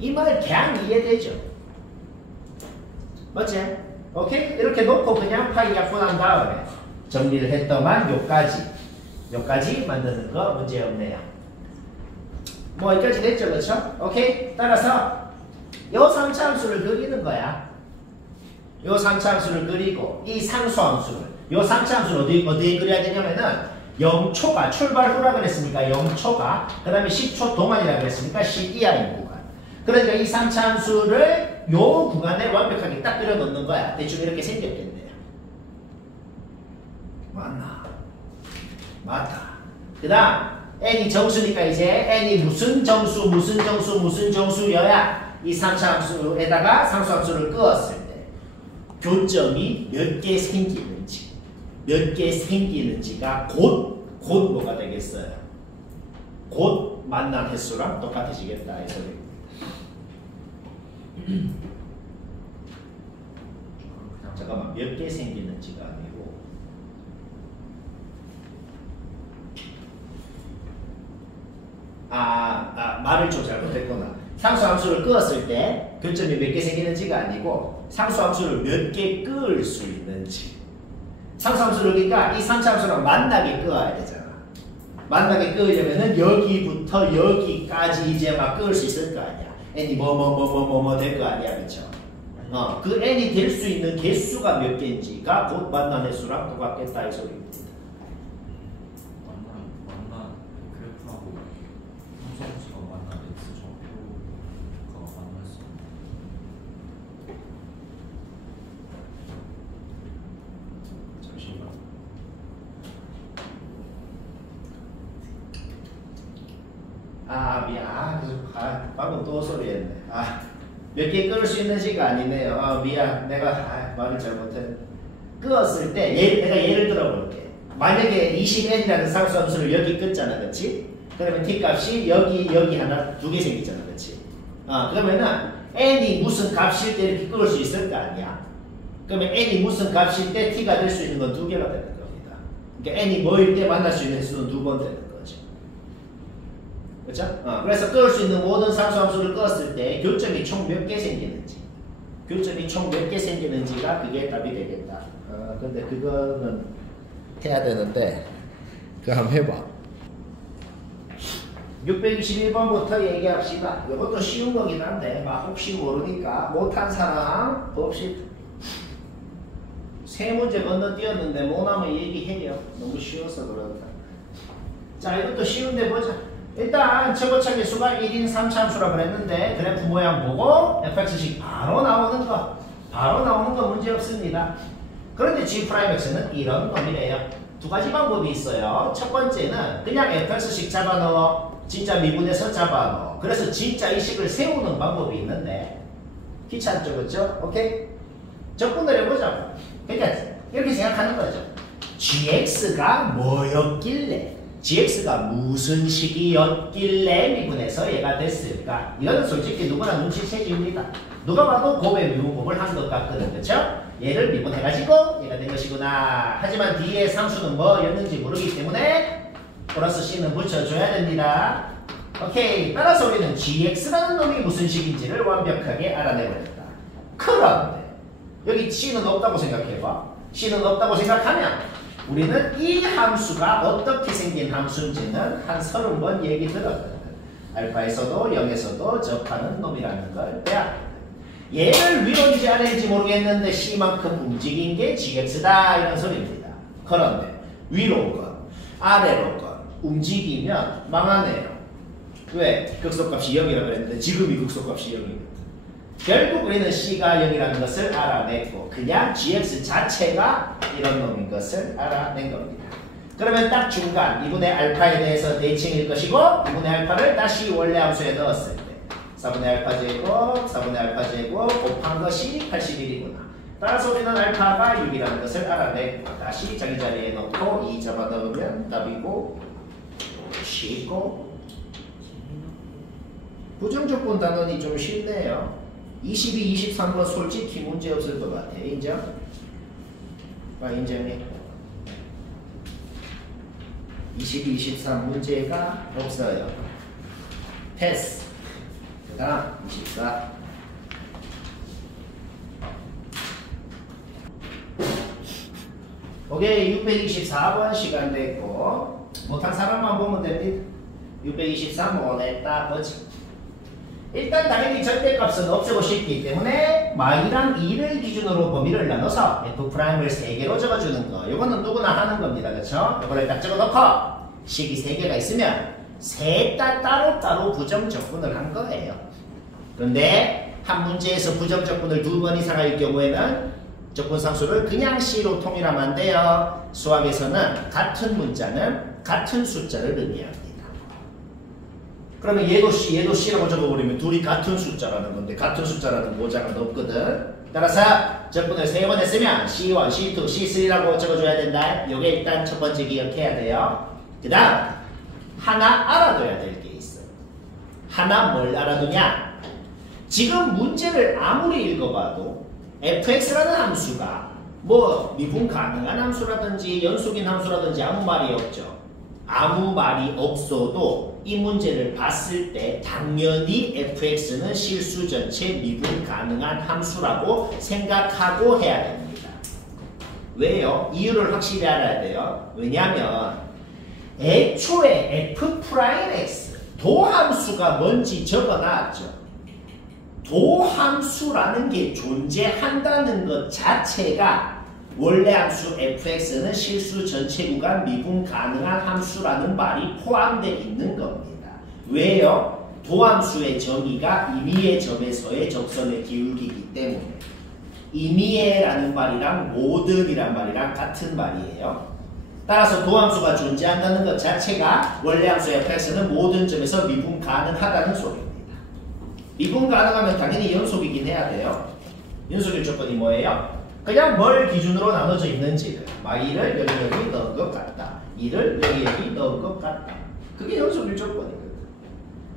이 말 그냥 이해되죠? 맞지? 오케이? 이렇게 놓고 그냥 파이 약분한 다음에 정리를 했더만 요까지 만드는 거 문제 없네요. 뭐 여기까지 됐죠? 그렇죠? 오케이? 따라서 요 3차 함수를 그리는 거야. 요 3차 함수를 그리고 이 상수함수를 요 3차 함수를 어디에 그려야 되냐면은 0초가 출발 후라 그랬으니까 0초가 그 다음에 10초 동안이라 그랬으니까 10 이하인 구간. 그러니까 이 3차 함수를 요 구간에 완벽하게 딱 그려 놓는 거야. 대충 이렇게 생겼겠네요. 맞나? 맞다. 그 다음 n이 정수니까 이제 n이 무슨 정수여야 이 3차 함수에다가 상수함수를 끄었을 때 교점이 몇 개 생기는지가 곧 뭐가 되겠어요? 곧 만난 횟수랑 똑같아지겠다 이 소리입니다. 잠깐만, 몇 개 생기는지가 아니고 말을 좀 잘못했구나. 상수함수를 끄었을 때 교점이 몇 개 생기는지가 아니고 상수함수를 몇 개 끄을 수 있는지. 상수함수를 그러니까 이 3차 함수랑 만나게 끄어야 되잖아. 만나게 끄으려면은 여기부터 여기까지 이제 막 끄을 수 있을 거 아니야. n이 뭐 될 거 아니야, 그쵸? 그 n이 될 수 있는 개수가 몇 개인지가 곧 만난 횟수랑 똑같겠다 이 소리입니다. 만난 그래프하고 함수함수가 만난 x 좌표가 만났어. 잠시만. 미안. 방금 또 소리했네. 몇 개 끌을 수 있는지가 아니네요. 미안. 내가 말을 잘못했네. 끄었을 때 내가 예를 들어볼게. 만약에 20n이라는 상수함수를 여기 끄잖아, 그렇지? 그러면 t값이 여기 하나 두 개 생기잖아, 그렇지? 그러면은 n이 무슨 값일 때 이렇게 끌을 수 있을 거 아니야? 그러면 n이 무슨 값일 때 t가 될 수 있는 건 두 개가 되는 겁니다. 그러니까 n이 뭐일 때 만날 수 있는 횟수는 두 번 되는 거죠. 그렇죠? 그래서 끌 수 있는 모든 상수함수를 껐을 때 교점이 총 몇 개 생기는지, 가 그게 답이 되겠다. 근데 그거는 해야 되는데 그거 한번 해봐. 621번부터 얘기합시다. 이것도 쉬운 거긴 한데 막 혹시 모르니까 못한 사람 봅시다. 세 문제 건너뛰었는데 못하면 얘기해요. 너무 쉬워서 그렇다. 자, 이것도 쉬운데 보자. 일단 최고차 계수가 1인 3차 함수라고 그랬는데 그래프 모양 보고 fx식 바로 나오는 거 문제 없습니다. 그런데 g'x는 이런 놈이래요. 두 가지 방법이 있어요. 첫 번째는 그냥 fx식 잡아넣어. 진짜 미분해서 잡아넣어. 그래서 진짜 이 식을 세우는 방법이 있는데 귀찮죠, 그렇죠? 오케이? 접근을 해보자고. 그러니까 이렇게 생각하는 거죠. gx가 뭐였길래, gx가 무슨 식이었길래 미분해서 얘가 됐을까? 이거는 솔직히 누구나 눈치채집니다. 누가 봐도 곱의 미분법을 한 것 같거든. 그쵸? 얘를 미분해가지고 얘가 된 것이구나. 하지만 뒤에 상수는 뭐였는지 모르기 때문에 플러스 C는 붙여줘야 됩니다. 오케이. 따라서 우리는 gx라는 놈이 무슨 식인지를 완벽하게 알아내버렸다. 그런데 여기 C는 없다고 생각해봐. C는 없다고 생각하면 우리는 이 함수가 어떻게 생긴 함수인지는 한 30번 얘기 들었거든. 알파에서도 0에서도 접하는 놈이라는 걸 배웠거든. 얘를 위로인지 아래인지 모르겠는데 C만큼 움직인 게 gx다 이런 소리입니다. 그런데 위로건 아래로건 움직이면 망하네요. 왜? 극소값이 0이라고 그랬는데 지금이 극소값이 0이거든. 결국 우리는 C가 0이라는 것을 알아냈고 그냥 gx 자체가 이런 놈인 것을 알아낸 겁니다. 그러면 딱 중간 2분의 알파에 대해서 대칭일 것이고 2분의 알파를 다시 원래 함수에 넣었을 때 4분의 알파 제곱, 4분의 알파 제곱 곱한 것이 81이구나. 따라서 우리는 알파가 6이라는 것을 알아냈고 다시 자기 자리에 넣고 2 잡아 넣으면 답이고 쉽고 부정조건 단원이 좀 쉽네요. 22, 23번 솔직히 문제 없을 것 같아. 인정? 인정해. 22, 23 문제가 없어요. 패스. 그 다음 24. 오케이. 624번 시간 됐고 못한 사람만 보면 됩니다. 623 원했다. 뭐지? 일단 당연히 절대값은 없애고 싶기 때문에 마이랑 2를 기준으로 범위를 나눠서 F'을 3개로 적어주는 거. 이거는 누구나 하는 겁니다. 그렇죠? 이거를 딱 적어놓고 식이 3개가 있으면 셋 다 따로따로 부정적분을 한 거예요. 그런데 한 문제에서 부정적분을 2번 이상 할 경우에는 적분상수를 그냥 C로 통일하면 안 돼요. 수학에서는 같은 문자는 같은 숫자를 의미합니다. 그러면 얘도 C, 얘도 C라고 적어버리면 둘이 같은 숫자라는 건데 같은 숫자라는 모장은 없거든. 따라서 적분을 3번 했으면 C1, C2, C3라고 적어줘야 된다. 요게 일단 첫 번째 기억해야 돼요. 그 다음 하나 알아둬야 될 게 있어. 하나 뭘 알아두냐? 지금 문제를 아무리 읽어봐도 fx라는 함수가 뭐 미분 가능한 함수라든지 연속인 함수라든지 아무 말이 없죠. 아무 말이 없어도 이 문제를 봤을 때 당연히 fx는 실수 전체 미분 가능한 함수라고 생각하고 해야 됩니다. 왜요? 이유를 확실히 알아야 돼요. 왜냐하면 애초에 f'x 도함수가 뭔지 적어놨죠. 도함수라는 게 존재한다는 것 자체가 원래 함수 fx는 실수 전체 구간 미분 가능한 함수라는 말이 포함되어 있는 겁니다. 왜요? 도함수의 정의가 임의의 점에서의 적선의 기울기이기 때문에 임의의라는 말이랑 모든이란 말이랑 같은 말이에요. 따라서 도함수가 존재한다는 것 자체가 원래 함수 fx는 모든 점에서 미분 가능하다는 소리입니다. 미분 가능하면 당연히 연속이긴 해야 돼요. 연속일 조건이 뭐예요? 그냥 뭘 기준으로 나눠져 있는지를 이를 여기 넣은 것 같다. 이를 여기 넣은 것 같다. 그게 연속일 조건이거든.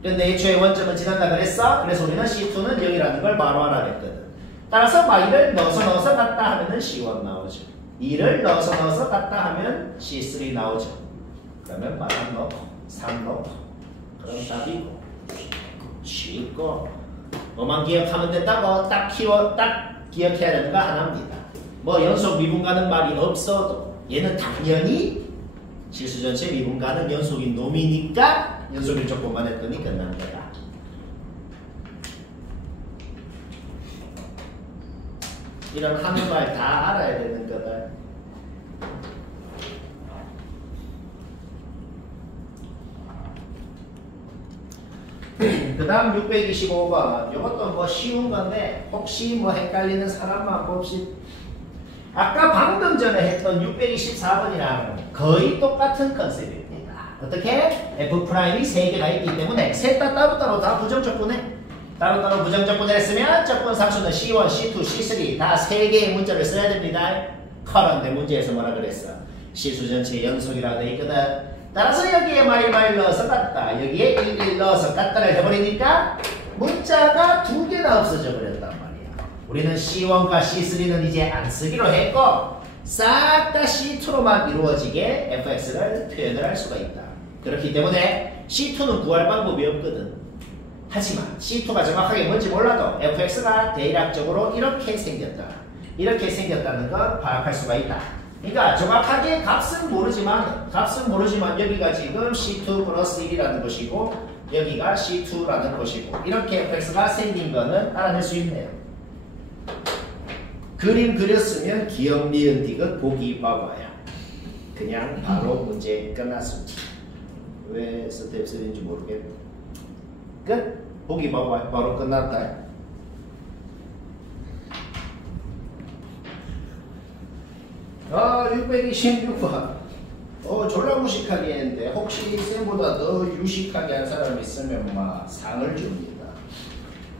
그런데 애초에 원점은 지난다 그랬어? 그래서 우리는 C2는 0이라는 걸 바로 알아냈거든. 따라서 이를 넣어서 같다 하면은 C1 나오죠. 2를 넣어서 같다 하면 C3 나오죠. 그러면 마감 넣고 3 넣고 그럼 답이고 쉽고 뭐만 기억하면 된다고 딱 기억해야 되는 거 하나입니다. 뭐 연속 미분 가는 말이 없어도 얘는 당연히 실수 전체 미분 가는 연속인 놈이니까 연속일 조건만 했더니 끝난 거다. 이런 하는 말 다 알아야 되는 거다. 그 다음 625번 이것도 뭐 쉬운 건데 혹시 뭐 헷갈리는 사람만 봅시다. 아까 방금 전에 했던 624번이랑 거의 똑같은 컨셉입니다. 어떻게? F'이 3개가 있기 때문에 셋 다 따로따로 다 부정적분해. 따로따로 부정적분을 했으면 적분상수는 C1, C2, C3 다 3개의 문자를 써야 됩니다. 그런데 문제에서 뭐라 그랬어? 실수 전체 연속이라고 돼 있거든. 따라서 여기에 마일 넣어서 같다. 여기에 1 넣어서 같다를 해버리니까 문자가 2개나 없어져 버렸단 말이야. 우리는 C1과 C3는 이제 안 쓰기로 했고 싹 다 C2로만 이루어지게 fx를 표현을 할 수가 있다. 그렇기 때문에 C2는 구할 방법이 없거든. 하지만 C2가 정확하게 뭔지 몰라도 fx가 대략적으로 이렇게 생겼다. 이렇게 생겼다는 걸 파악할 수가 있다. 그러니까 정확하게 값은 모르지만 여기가 지금 C2 플러스 1이라는 것이고 여기가 C2라는 것이고 이렇게 fx가 생긴 거는 알아낼 수 있네요. 그림 그렸으면 기억, 니은, 디귿, 보기, 봐봐야 그냥 바로 문제 끝났습니다. 왜 스텝 3인지 모르겠네. 끝! 보기, 봐봐야 바로 끝났다. 아 626번 졸라 무식하게 했는데 혹시 쌤보다 더 유식하게 한 사람 있으면 막 상을 줍니다.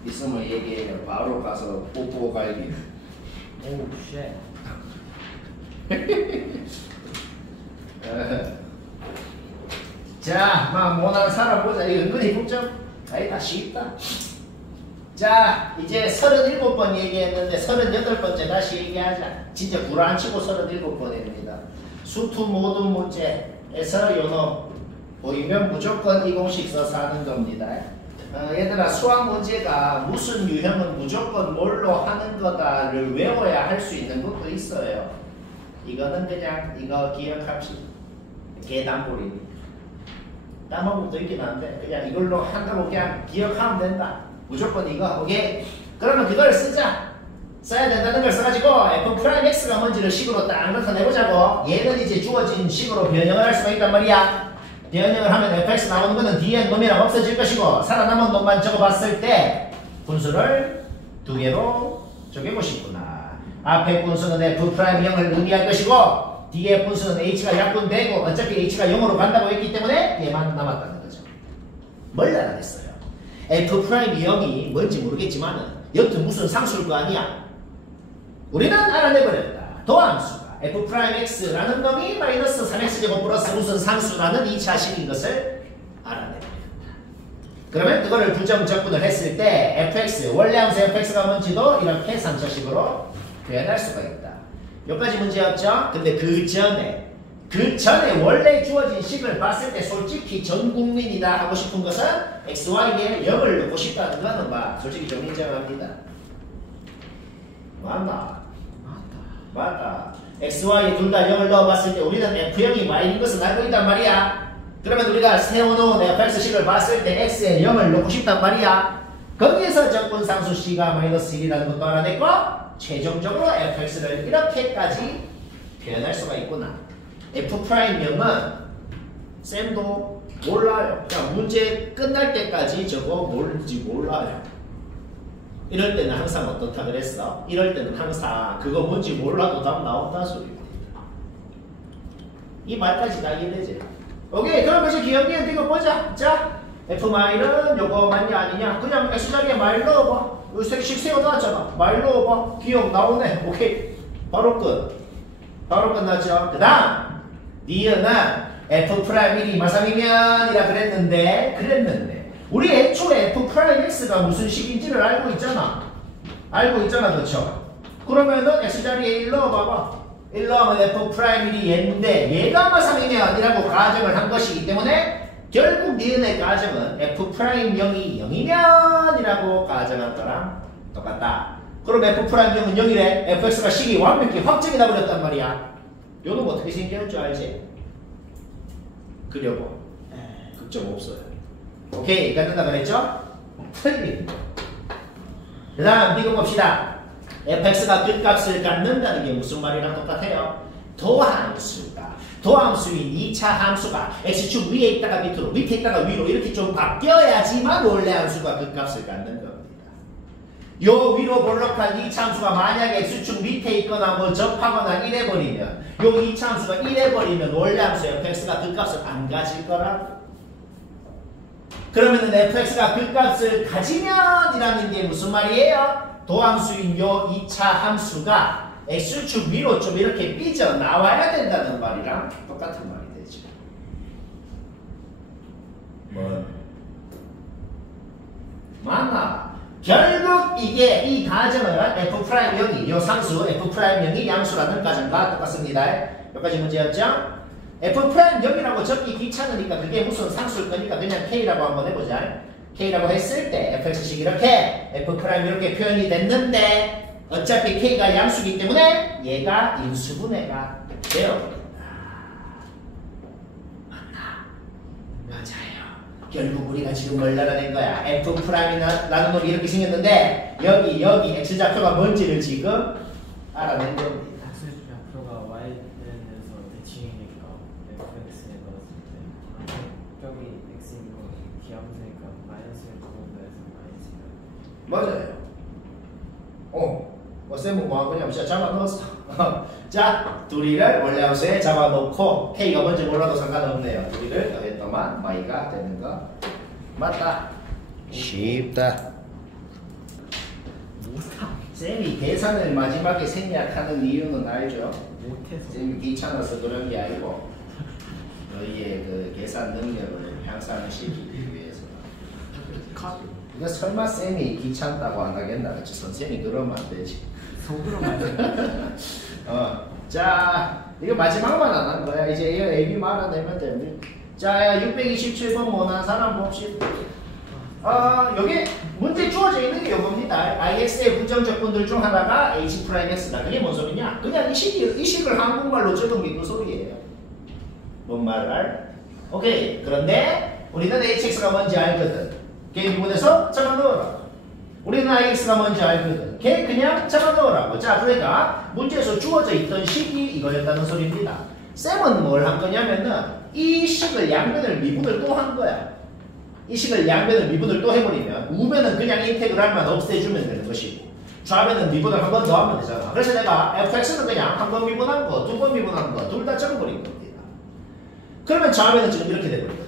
있으면 얘기해요. 바로 가서 뽀뽀 갈기. 오 쉣. 자, 막 못한 사람 보자. 이거 은근히 복잡. 아니다, 쉽다. 자, 이제 37번 얘기했는데 38번째 다시 얘기하자. 진짜 구라안치고 37번입니다. 수투 모든 문제에서 요놈 보이면 무조건 이 공식 써서 하는 겁니다. 얘들아, 수학 문제가 무슨 유형은 무조건 뭘로 하는 거다를 외워야 할 수 있는 것도 있어요. 이거는 그냥 이거 기억합시다. 계단골입니다. 까먹은 것도 있긴 한데 그냥 이걸로 한다고 그냥 기억하면 된다. 무조건 이거. 오케이? 그러면 그걸 쓰자. 써야 된다는 걸 써가지고 f'(x)가 뭔지를 식으로 딱 나타내보자고. 얘는 이제 주어진 식으로 변형을 할 수가 있단 말이야. 변형을 하면 fx 나오는 거는 뒤에 놈이랑 없어질 것이고 살아남은 놈만 적어봤을 때 분수를 두 개로 쪼개보시구나. 앞에 분수는 f'(0을 의미할 것이고 뒤에 분수는 h가 약분되고 어차피 h가 0으로 간다고 했기 때문에 얘만 남았다는 거죠. 뭘 알아냈어요? f'(0이 뭔지 모르겠지만은 여튼 무슨 상수일 거 아니야. 우리는 알아내버렸다. 도함수가 f'x라는 놈이 마이너스 3x제곱 플러스 무슨 상수라는 2차 식인 것을 알아내버렸다. 그러면 그거를 부정적분을 했을 때 fx, 원래 함수 fx가 뭔지도 이렇게 3차식으로 표현할 수가 있다. 여기까지 문제 없죠? 근데 그 전에 원래 주어진 식을 봤을 때 솔직히 전 국민이 다 하고 싶은 것은 xy에 0을 넣고 싶다는 거는 막 솔직히 좀 인정합니다. 맞다. xy에 둘 다 0을 넣어봤을 때 우리는 f0이 y인 것을 알고 있단 말이야. 그러면 우리가 세워놓은 fx식을 봤을 때 x에 0을 넣고 싶단 말이야. 거기에서 적분상수 c가 마이너스 1이라는 것도 알아냈고 최종적으로 fx를 이렇게까지 표현할 수가 있구나. f'0은 쌤도 몰라요. 그냥 문제 끝날 때까지 저거 뭔지 몰라요. 이럴 때는 항상 어떻다 그랬어? 이럴 때는 항상 그거 뭔지 몰라도 답 나온다 소리입니다. 이 말까지 다 이해되지? 오케이, 그럼 이제 기억니은 이거 보자. 자, f-는 요거 맞냐 아니냐? 그냥 x자리에 말 넣어봐. 여기 식 세워놨잖아. 말 넣어봐. 기억 나오네. 오케이, 바로 끝. 바로 끝났죠? 그 다음 니은은 f'1이 마삼이면이라 그랬는데 우리 애초에 f'x가 무슨 식인지를 알고 있잖아. 그렇죠? 그러면은 x자리에 1 넣어봐봐. 1 넣으면 f'1이 얘인데 얘가 마삼이면이라고 가정을 한 것이기 때문에 결국 니은의 가정은 f'0이 0이면이라고 가정한 거랑 똑같다. 그럼 f'0은 0이래. fx가 식이 완벽히 확정이 나버렸단 말이야. 요놈 어떻게 생겼는 줄 알지? 그려봐. 극점 없어요. 오케이, 간단하다 그랬죠? 틀립니다. 그 다음 이거 봅시다. fx가 끝값을 갖는다는 게 무슨 말이랑 똑같아요? 도함수인 2차 함수가 x축 위에 있다가 밑으로, 밑에 있다가 위로 이렇게 좀 바뀌어야지만 원래 함수가 끝값을 갖는 겁니다. 요 위로 볼록한 2차 함수가 만약에 x축 밑에 있거나 뭐 접하거나 이래버리면 요 2차 함수가 이래버리면 원래 함수 fx가 끝값을 안 가질 거라고. 그러면은 fx가 끝값을 가지면이라는 게 무슨 말이에요? 도함수인 요 2차 함수가 x축 위로 좀 이렇게 삐져나와야 된다는 말이랑 똑같은 말이 되죠. 뭐? 맞나? 결국 이게 이 가정을 f' 여기 요 상수 f'0이 양수라는 가정과 똑같습니다. 여기까지 문제였죠? f'0이라고 적기 귀찮으니까 그게 무슨 상수일 거니까 그냥 k라고 한번 해보자. k라고 했을 때 fx식 이렇게 f' 이렇게 표현이 됐는데 어차피 k가 양수이기 때문에 얘가 인수분해가 되어 맞아요. 결국 우리가 지금 뭘 알아낸 거야? F'이라는 놈이 이렇게 생겼는데 여기 x좌표가 뭔지를 지금 알아낸 겁니다. x좌표가 y에서 대칭이니까 fx에 넣었을 때 저기 x인 거 기함수니까 마이너스를 부분에서 마이너스가 맞아요. 쌤은 뭐 한 거냐면 진짜 잡아넣었어. 자, 둘이를 원래 함수에 잡아놓고 k가 뭔지 몰라도 상관없네요. 둘이를 더했더만 y가 되는 거 맞다. 쉽다. 쌤이 계산을 마지막에 생략하는 이유는 알죠? 못해서 쌤이 귀찮아서 그런 게 아니고 너희의 그 계산 능력을 향상시키기 위해서. 이거 설마 쌤이 귀찮다고 안 하겠나? 그치? 선생님이 그러면 안 되지. 속으로 말해. 자, 이거 마지막만 안 한 거야. 이제 이거 AB 말아내면 됩니다. 자, 627번 원하는 사람 봅시다. 여기 문제 주어져 있는 게 이겁니다. IX의 부정적분들 중 하나가 H'X다. 그게 뭔 소리냐? 그냥 이 식을 한국말로 적은 게 그 소리예요. 뭔 말을? 오케이. 그런데 우리는 HX가 뭔지 알거든. 걔 미분해서 잡아넣어라. 우리는 IX가 뭔지 알거든. 걔 그냥 잡아넣으라고. 자, 그러니까 문제에서 주어져 있던 식이 이거였다는 소리입니다. 쌤은 뭘 한 거냐면은 이 식을 양변을 미분을 또 한 거야. 이 식을 양변을 미분을 또 해버리면 우변은 그냥 인테그랄만 없애주면 되는 것이고 좌변은 미분을 한 번 더 하면 되잖아. 그래서 내가 fx는 그냥 한 번 미분한 거, 두 번 미분한 거 둘 다 적어버린 겁니다. 그러면 좌변은 지금 이렇게 돼버리거든.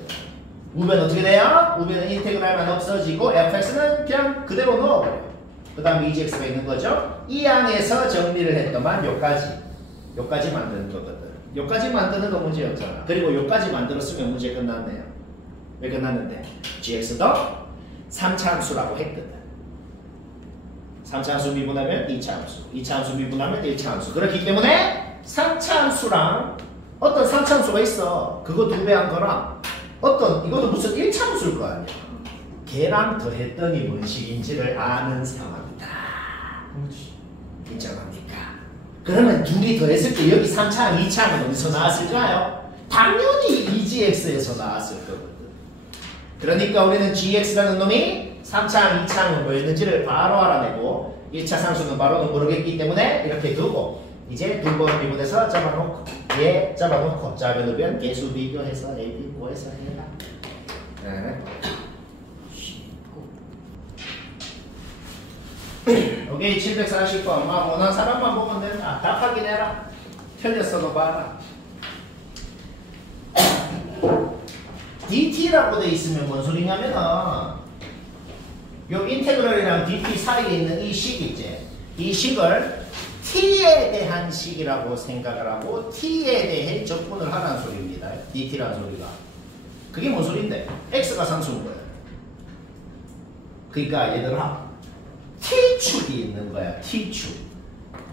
우변은 어떻게 돼요? 우변은 인테그랄만 없어지고 fx는 그냥 그대로 넣어버려요. 그 다음에 EGX가 있는 거죠. 이 안에서 정리를 했더만 요까지 만드는 거거든. 요까지 만드는 거 문제였잖아. 그리고 요까지 만들었으면 문제 끝났네요. 왜 끝났는데? GX도 3차 함수라고 했거든. 3차 함수 미분하면 2차 함수, 2차 함수 미분하면 1차 함수. 그렇기 때문에 3차 함수랑 어떤 3차 함수가 있어. 그거 2배 한 거랑 어떤 이것도 무슨 1차 함수일 거 아니야. 걔랑 더했더니 뭔 식인지를 아는 상황이다. 인정합니까? 그러면 둘이 더했을 때 여기 3차, 2차는 어디서 나왔을까요? 당연히 EGX에서 나왔을 거거든. 그러니까 우리는 GX라는 놈이 3차, 2차는 뭐였는지를 바로 알아내고 1차 상수는 바로는 모르겠기 때문에 이렇게 두고 이제 두 번 미분해서 잡아놓고 얘 잡아놓고 좌변 우변 개수 비교해서 A, B 구해서 해라. 네. 오케이 740번 원하는 사람만 보면 된다. 답 확인해라. 틀렸어도 봐라. DT라고 돼 있으면 뭔 소리냐면은 요 인테그럴이랑 DT 사이에 있는 이 식 있지? 이 식을 T에 대한 식이라고 생각을 하고 T에 대해 적분을 하라는 소리입니다. DT라는 소리가. 그게 뭔 소리인데? X가 상수인 거예요. 그러니까 얘들아 T축이 있는 거야. T축.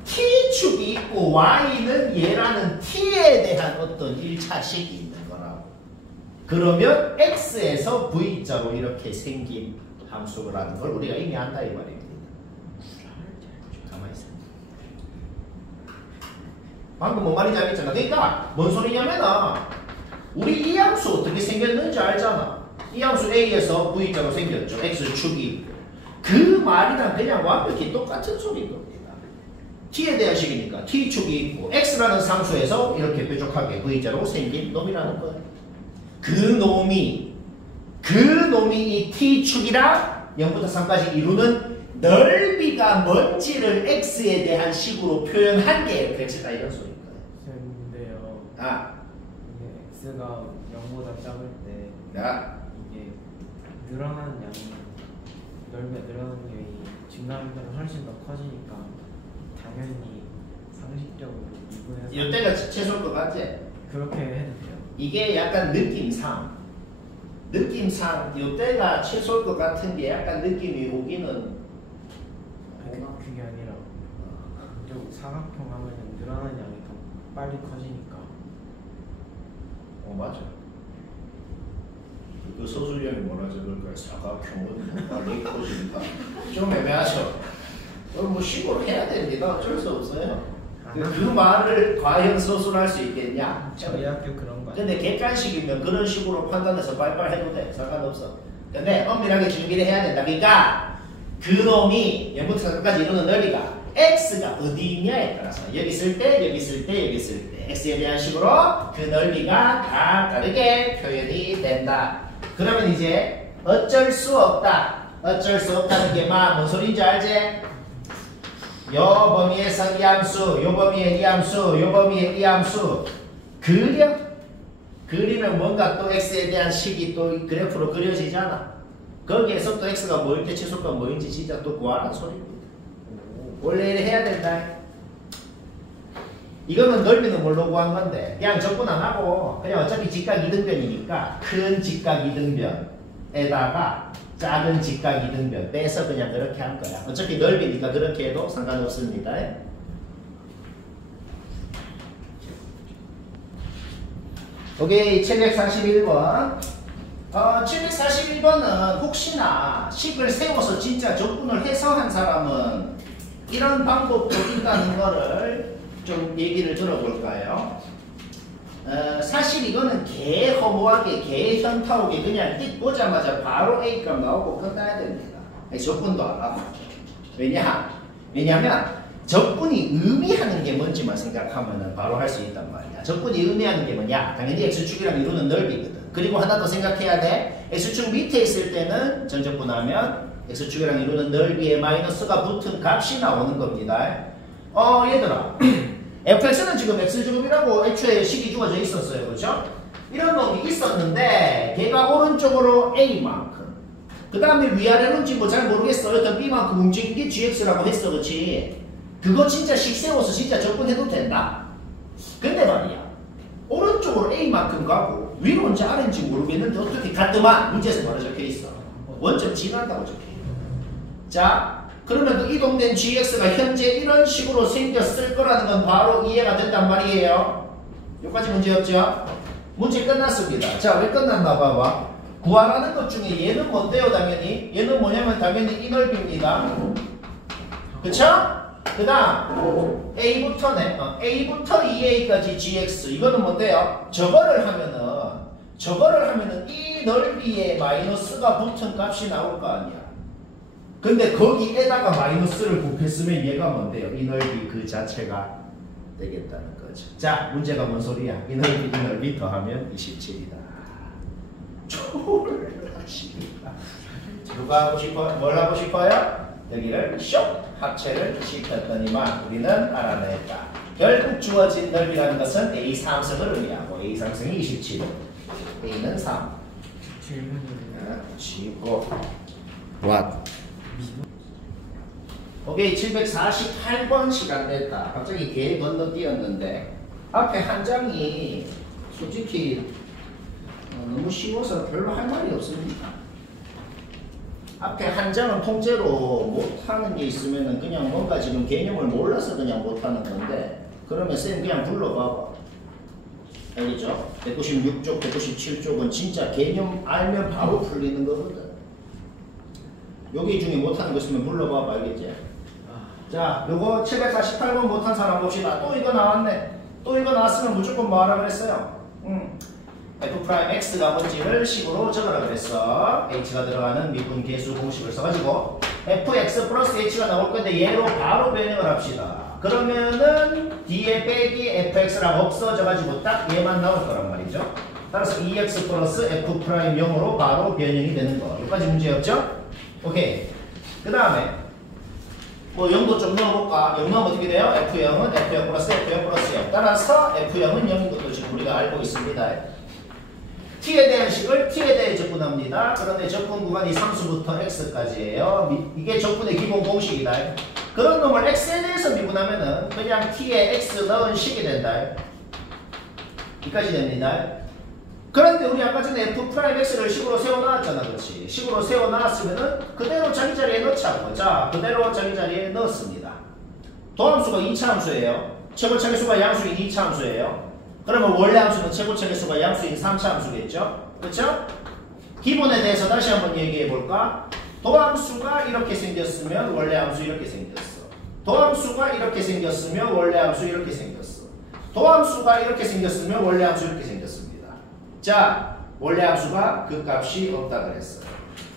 T축이 있고 Y는 얘라는 T에 대한 어떤 1차식이 있는 거라고. 그러면 X에서 V자로 이렇게 생긴 함수라는 걸 우리가 이미 안다 이 말입니다. 가만히 있어. 방금 뭔 말인지 알겠잖아. 그러니까 뭔 소리냐면은 우리 이 함수 어떻게 생겼는지 알잖아. 이 함수 A에서 V자로 생겼죠. X축이 있고. 그 말이랑 그냥 완벽히 똑같은 소리인 겁니다. T에 대한 식이니까 T축이 있고 X라는 상수에서 이렇게 뾰족하게 V자로 생긴 놈이라는 거예요. 그 놈이 이 T축이랑 0부터 3까지 이루는 넓이가 뭔지를 X에 대한 식으로 표현한 게 fx다 이런 소리인 거예요. 근데요. 이게 x가 0보다 작을 때 이게 늘어나는 양이 넓이가 늘어나는 양이 증가하는 대로 훨씬 더 커지니까 당연히 상식적으로 미분해서 이때가 최소일 것 같지? 그렇게 해도 돼요. 이게 약간 느낌상 이때가 최소일 것 같은 게 약간 느낌이 오기는 그게 아니라 좀 사각형 하면 늘어나는 양이 더 빨리 커지니까. 맞아. 그 서술형이 뭐라 적을까요? 사각형은 빨리 커진다. 좀 애매하죠. 뭐 식으로 해야 됩니다. 어쩔 수 없어요. 그 말을 과연 서술할 수 있겠냐? 저희 학교 그런 거. 근데 객관식이면 그런 식으로 판단해서 빨빨 해도 돼. 상관없어. 근데 엄밀하게 준비를 해야 된다. 그러니까 그놈이 0부터 4까지 이루는 넓이가 x가 어디 있냐에 따라서 여기 있을 때, 여기 있을 때, 여기 있을 때 x에 대한 식으로 그 넓이가 다 다르게 표현이 된다. 그러면 이제 어쩔 수 없다. 어쩔 수 없다는 게 뭔 소리인지 알지? 요 범위에서 이 함수, 요 범위에 이 함수, 요 범위에 이 함수 그리면 뭔가 또 x에 대한 식이 또 그래프로 그려지잖아. 거기에서 또 x가 뭐일 때 최소가 뭐인지 진짜 또 구하라는 소리입니다. 원래 이래 해야 된다. 이거는 넓이는 뭘로 구한 건데 그냥 적분 안 하고 그냥 어차피 직각 이등변이니까 큰 직각 이등변에다가 작은 직각 이등변 빼서 그냥 그렇게 한 거야. 어차피 넓이니까 그렇게 해도 상관없습니다. 오케이. 741번 741번은 혹시나 식을 세워서 진짜 적분을 해서 한 사람은 이런 방법도 있다는 거를 좀 얘기를 들어볼까요? 사실 이거는 개 허무하게 개 현타오게 그냥 띡 보자마자 바로 A값 나오고 끝나야 됩니다. 적분도 안 하고. 왜냐하면 적분이 의미하는 게 뭔지만 생각하면 바로 할 수 있단 말이야. 적분이 의미하는 게 뭐냐? 당연히 X축이랑 이루는 넓이거든. 그리고 하나 더 생각해야 돼. X축 밑에 있을 때는 전적분하면 X축이랑 이루는 넓이에 마이너스가 붙은 값이 나오는 겁니다. 얘들아. fx는 지금 x제곱이라고 애초에 식이 주어져 있었어요. 그렇죠? 이런 놈이 있었는데 걔가 오른쪽으로 a만큼 그 다음에 위아래로인지 뭐 잘 모르겠어. 일단 b만큼 움직인 게 gx라고 했어. 그렇지? 그거 진짜 식 세워서 진짜 적분해도 된다. 근데 말이야 오른쪽으로 a만큼 가고 위로인지 아래인지 모르겠는데 어떻게 같더만 문제에서 뭐라 적혀있어. 원점 지난다고 적혀있어. 자 그러면 그 이동된 gx가 현재 이런 식으로 생겼을 거라는 건 바로 이해가 된단 말이에요. 여기까지 문제 없죠? 문제 끝났습니다. 자, 왜 끝났나 봐봐. 구하라는 것 중에 얘는 뭔데요, 당연히? 얘는 뭐냐면 당연히 이 넓이입니다. 그쵸? 그 다음 A부터네. A부터 2A까지 gx. 이거는 뭔데요? 저거를 하면은 이 넓이에 마이너스가 붙은 값이 나올 거 아니야. 근데 거기에다가 마이너스를 곱했으면 얘가 뭔데요? 이 넓이 그 자체가 되겠다는 거죠. 자, 문제가 뭔 소리야? 이 넓이 더하면 27이다. 졸라시다. 누가 하고 싶어? 뭘 하고 싶어요? 여기를 쇽 합체를 시켰더니만 우리는 알아냈다. 결국 주어진 넓이라는 것은 A 3승을 의미하고 A 3승이 27. A는 3. 치고 what? 오케이. 748번 시간 됐다. 갑자기 개 건너뛰었는데 앞에 한 장이 솔직히 너무 쉬워서 별로 할 말이 없습니다. 앞에 한 장은 통째로 못하는 게 있으면 그냥 뭔가 지금 개념을 몰라서 그냥 못하는 건데 그러면 쌤 그냥 불러봐봐. 알겠죠? 196쪽, 197쪽은 진짜 개념 알면 바로 풀리는 거거든. 여기 중에 못하는 거 있으면 불러봐봐. 알겠지? 자, 요거 748번 못한 사람 봅시다. 또 이거 나왔네. 또 이거 나왔으면 무조건 뭐 하라 그랬어요? f'x가 뭔지를 식으로 적으라 그랬어. h가 들어가는 미분 계수 공식을 써가지고 fx 플러스 h가 나올 건데 얘로 바로 변형을 합시다. 그러면은 뒤에 빼기 fx랑 없어져가지고 딱 얘만 나올 거란 말이죠. 따라서 2x 플러스 f'0으로 바로 변형이 되는 거. 여기까지 문제 없죠? 오케이. 그 다음에 뭐 0도 좀 넣어볼까? 0 넣으면 어떻게 돼요? F0은 F0 플러스 F0 플러스 0. 따라서 F0은 0인 것도 지금 우리가 알고 있습니다. T에 대한 식을 T에 대해 적분합니다. 그런데 적분 구간이 3수부터 X까지예요. 이게 적분의 기본 공식이다. 그런 놈을 X에 대해서 미분하면은 그냥 T에 X 넣은 식이 된다. 여기까지 됩니다. 그런데 우리 아까 전에 f'x를 식으로 세워놨잖아. 그렇지? 식으로 세워놨으면은 그대로 자기 자리에 넣자고. 자, 그대로 자기 자리에 넣었습니다. 도함수가 2차 함수예요. 최고차계수가 양수인 2차 함수예요. 그러면 원래 함수는 최고차계수가 양수인 3차 함수겠죠? 그렇죠? 기본에 대해서 다시 한번 얘기해 볼까? 도함수가 이렇게 생겼으면 원래 함수 이렇게 생겼어. 도함수가 이렇게 생겼으면 원래 함수 이렇게 생겼어. 도함수가 이렇게 생겼으면 원래 함수 이렇게 생겼습니다. 자, 원래 함수가 그 값이 없다 그랬어요.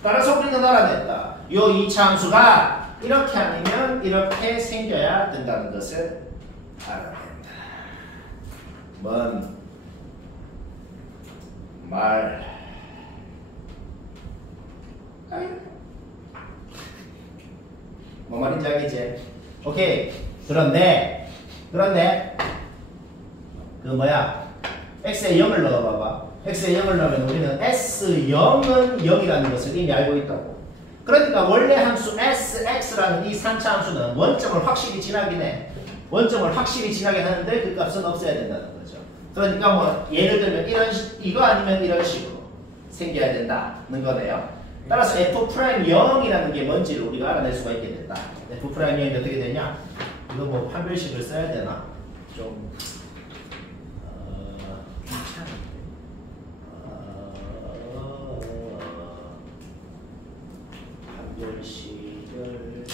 따라서 우리는 알아냈다. 요 2차 함수가 이렇게 아니면 이렇게 생겨야 된다는 것을 알아낸다. 뭔 말. 뭐 말인지 알겠지? 오케이. 그런데 그 뭐야? x에 0을 넣어봐봐. x에 0을 넣으면 우리는 s0은 0이라는 것을 이미 알고 있다고. 그러니까 원래 함수 sx라는 이 3차 함수는 원점을 확실히 지나긴 해. 원점을 확실히 지나게 하는데 그 값은 없어야 된다는 거죠. 그러니까 뭐 예를 들면 이거 아니면 이런 식으로 생겨야 된다는 거네요. 따라서 f'0이라는 게 뭔지를 우리가 알아낼 수가 있게 된다. f'0이 어떻게 되냐? 이거 뭐 판별식을 써야 되나? 좀 판별식을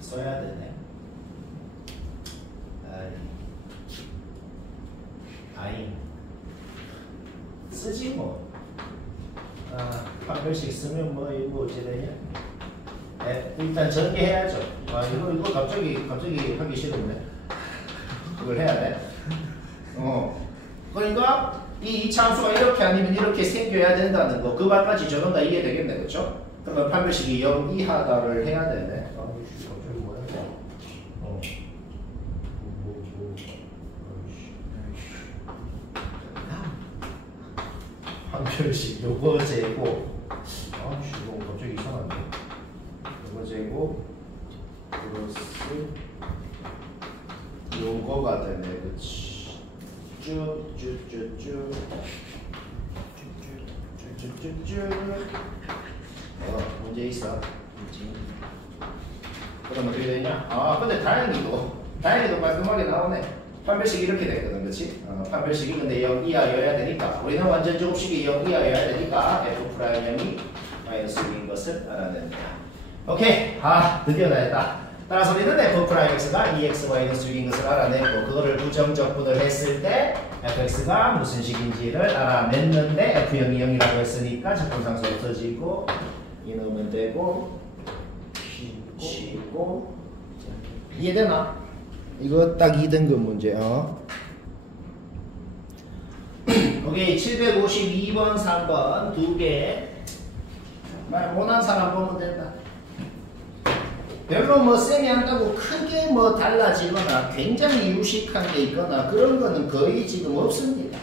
써야 되네. 아이 쓰지 뭐. 판별식 쓰면 뭐 이거 어찌 되냐? 네, 일단 전개해야죠. 이거 갑자기 하기 싫은데 이걸 해야 돼. 그러니까 이 2차 함수가 이렇게 아니면 이렇게 생겨야 된다는 거, 그 말까지 저는 다 이해되겠네, 그렇죠? 그러면 판별식이 0 이하다를 해야 되네. 갑자기 뭐야? 판별식 요거 제곱. 이거 갑자기 이상한데. 요거 제곱 플러스 요거가 되네, 그렇지? 쭉쭉쭉쭉 문제 있어. 그럼 어떻게 되냐? 근데 다행히도 깔끔하게 나오네. 판별식이 이렇게 되거든, 그렇지? 판별식이 근데 0 이하여야 되니까 우리는 완전 제곱식이 0 이하여야 되니까 f'0이 마이너스 6인 것을 알아낸다. 오케이. 드디어 나왔다. 따라서 우리는 f'x가 2x-6인 것을 알아내고 그거를 부정적분을 했을 때 fx가 무슨 식인지를 알아냈는데 f0이 0이라고 했으니까 적분상수 없어지고 이놈은 되고 치고 이해되나? 이거 딱 2등급 문제. 오케이. 752번 3번 2개 말 못한 사람 보면 된다. 별로 뭐 쌤이 한다고 크게 뭐 달라지거나 굉장히 유식한 게 있거나 그런 거는 거의 지금 없습니다.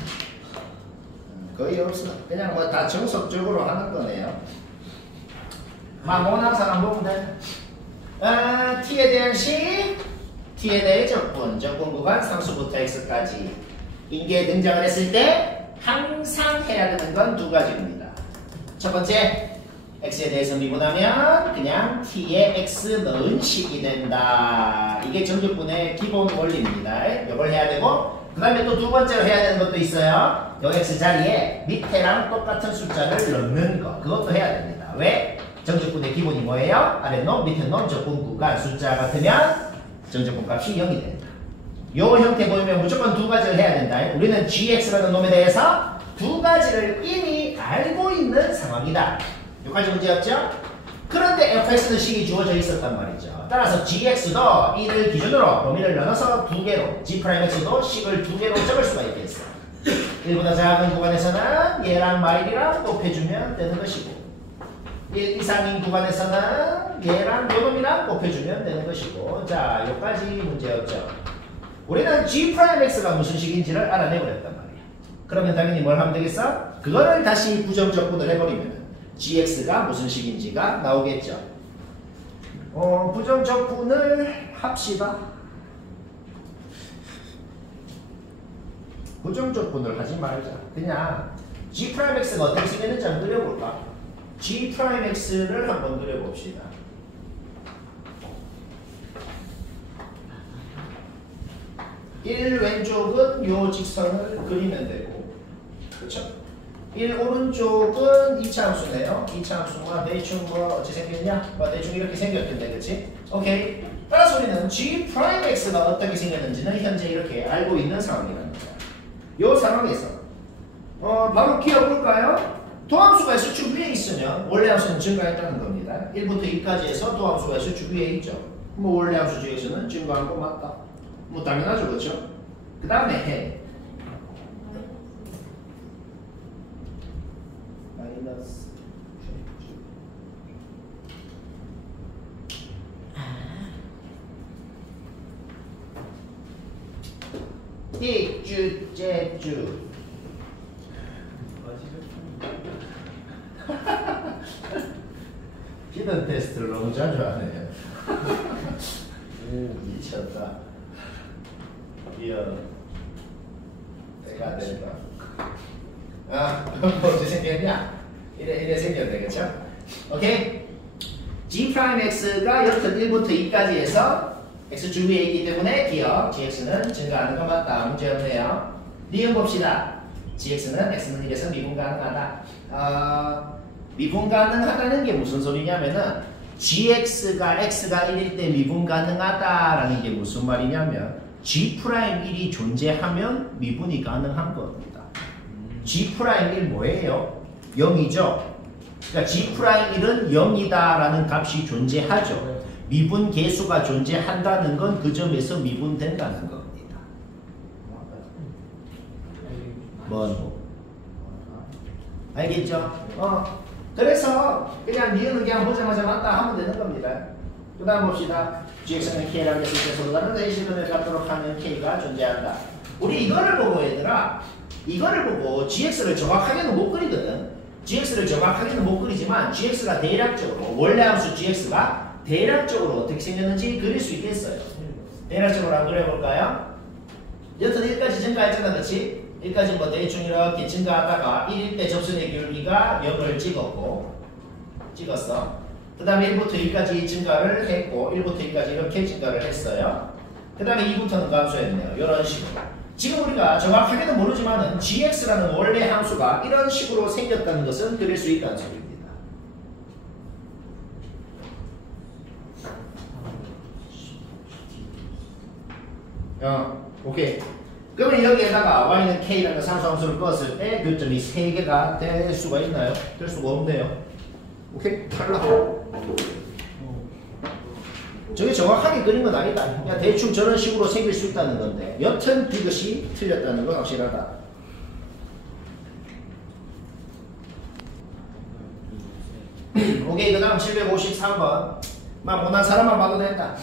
거의 없어. 그냥 뭐 다 정석적으로 하는 거네요. 원하는 사람 보면 돼. t에 대한 식, t에 대해 적분 구간 상수부터 x까지 인계에 등장을 했을 때 항상 해야 되는 건 두 가지입니다. 첫 번째, x에 대해서 미분하면 그냥 t에 x 넣은 식이 된다. 이게 정적분의 기본 원리입니다. 이걸 해야 되고 그 다음에 또 두 번째로 해야 되는 것도 있어요. 요 x 자리에 밑에랑 똑같은 숫자를 넣는 거. 그것도 해야 됩니다. 왜? 정적분의 기본이 뭐예요? 아랫놈, 밑에놈, 적분 구간 숫자 같으면 정적분 값이 0이 된다. 요 형태 보이면 무조건 두 가지를 해야 된다. 우리는 gx라는 놈에 대해서 두 가지를 이미 알고 있는 상황이다. 여기까지 문제 없죠? 그런데 fx는 식이 주어져 있었단 말이죠. 따라서 gx도 이를 기준으로 범위를 나눠서 두 개로, g'x도 식을 두 개로 적을 수가 있겠어. 1보다 작은 구간에서는 얘랑 마일이랑 곱해주면 되는 것이고 1 이상인 구간에서는 얘랑 요놈이랑 곱해주면 되는 것이고. 자, 여기까지 문제 없죠? 우리는 g'x가 무슨 식인지를 알아내버렸단 말이야. 그러면 당연히 뭘 하면 되겠어? 그거를 다시 부정적분을 해버리면 gx가 무슨 식인지가 나오겠죠. 부정적분을 합시다. 부정조건을 하지 말자. 그냥 G'X가 어떻게 생겼는지 한번 그려볼까? G'X를 한번 그려봅시다. 1 왼쪽은 요 직선을 그리면 되고, 그렇죠? 1 오른쪽은 2차 함수네요. 2차 함수가 대충 뭐 어찌 생겼냐? 대충 이렇게 생겼던데, 그렇지? 오케이. 따라서 우리는 G'X가 어떻게 생겼는지는 현재 이렇게 알고 있는 상황이랍니다. 이 상황에서 바로 기어볼까요? 도함수가 X축 위에 있으면 원래 함수는 증가했다는 겁니다. 1부터 2까지 해서 도함수가 X축 위에 있죠. 뭐 원래 함수 중에서는 증가한 거 맞다. 뭐 당연하죠, 그렇죠? 그 다음에 해. 마이너스 띠쭈 째쭈 히든 테스트를 너무 자주 하네요. 미쳤다. 이어 내가 된다. 뭐 어떻게 생겼냐? 이래 생겼네, 그쵸? 오케이? G'X가 여튼 1부터 2까지 해서 X축 위에 있기 때문에 기억 Gx는 증가하는 거 맞다. 문제 없네요. 니은 봅시다. Gx는 X는 1에서 미분 가능하다. 미분 가능하다는 게 무슨 소리냐면은 Gx가 X가 1일 때 미분 가능하다라는 게 무슨 말이냐면 G'1이 존재하면 미분이 가능한 겁니다. G'1 뭐예요? 0이죠? 그러니까 G'1은 0이다라는 값이 존재하죠. 미분 계수가 존재한다는 건 그 점에서 미분된다는 겁니다. 뭐 알겠죠? 그래서 그냥 니은은 그냥 보자마자 맞다 하면 되는 겁니다. 그 다음 봅시다. Gx는 K라고 했을 때 서로 다른 대시분을 갖도록 하는 K가 존재한다. 우리 이거를 보고 얘들아, 이거를 보고 Gx를 정확하게는 못 그리거든. Gx를 정확하게는 못 그리지만 Gx가 대략적으로 원래 함수 Gx가 대략적으로 어떻게 생겼는지 그릴 수 있겠어요. 대략적으로 한번 그려볼까요? 여튼 1까지 증가했잖아, 그렇지? 1까지 뭐 대충 이렇게 증가하다가 1일 때 접선의 기울기가 0을 찍었어. 그 다음에 1부터 2까지 증가를 했고 1부터 2까지 이렇게 증가를 했어요. 그 다음에 2부터는 감소했네요. 이런 식으로. 지금 우리가 정확하게는 모르지만은 Gx라는 원래 함수가 이런 식으로 생겼다는 것은 그릴 수 있다는 소리입니다. 오케이. 그러면 여기에다가 y는 k라는 상수함수를 넣었을 때 교점이 3개가 될 수가 있나요? 될 수가 없네요. 오케이? 탈락. 저게 정확하게 그린 건 아니다. 그냥 대충 저런 식으로 생길 수 있다는 건데 여튼 이것이 틀렸다는 건 확실하다. 오케이. 그 다음 753번 막 못난 사람만 봐도 된다.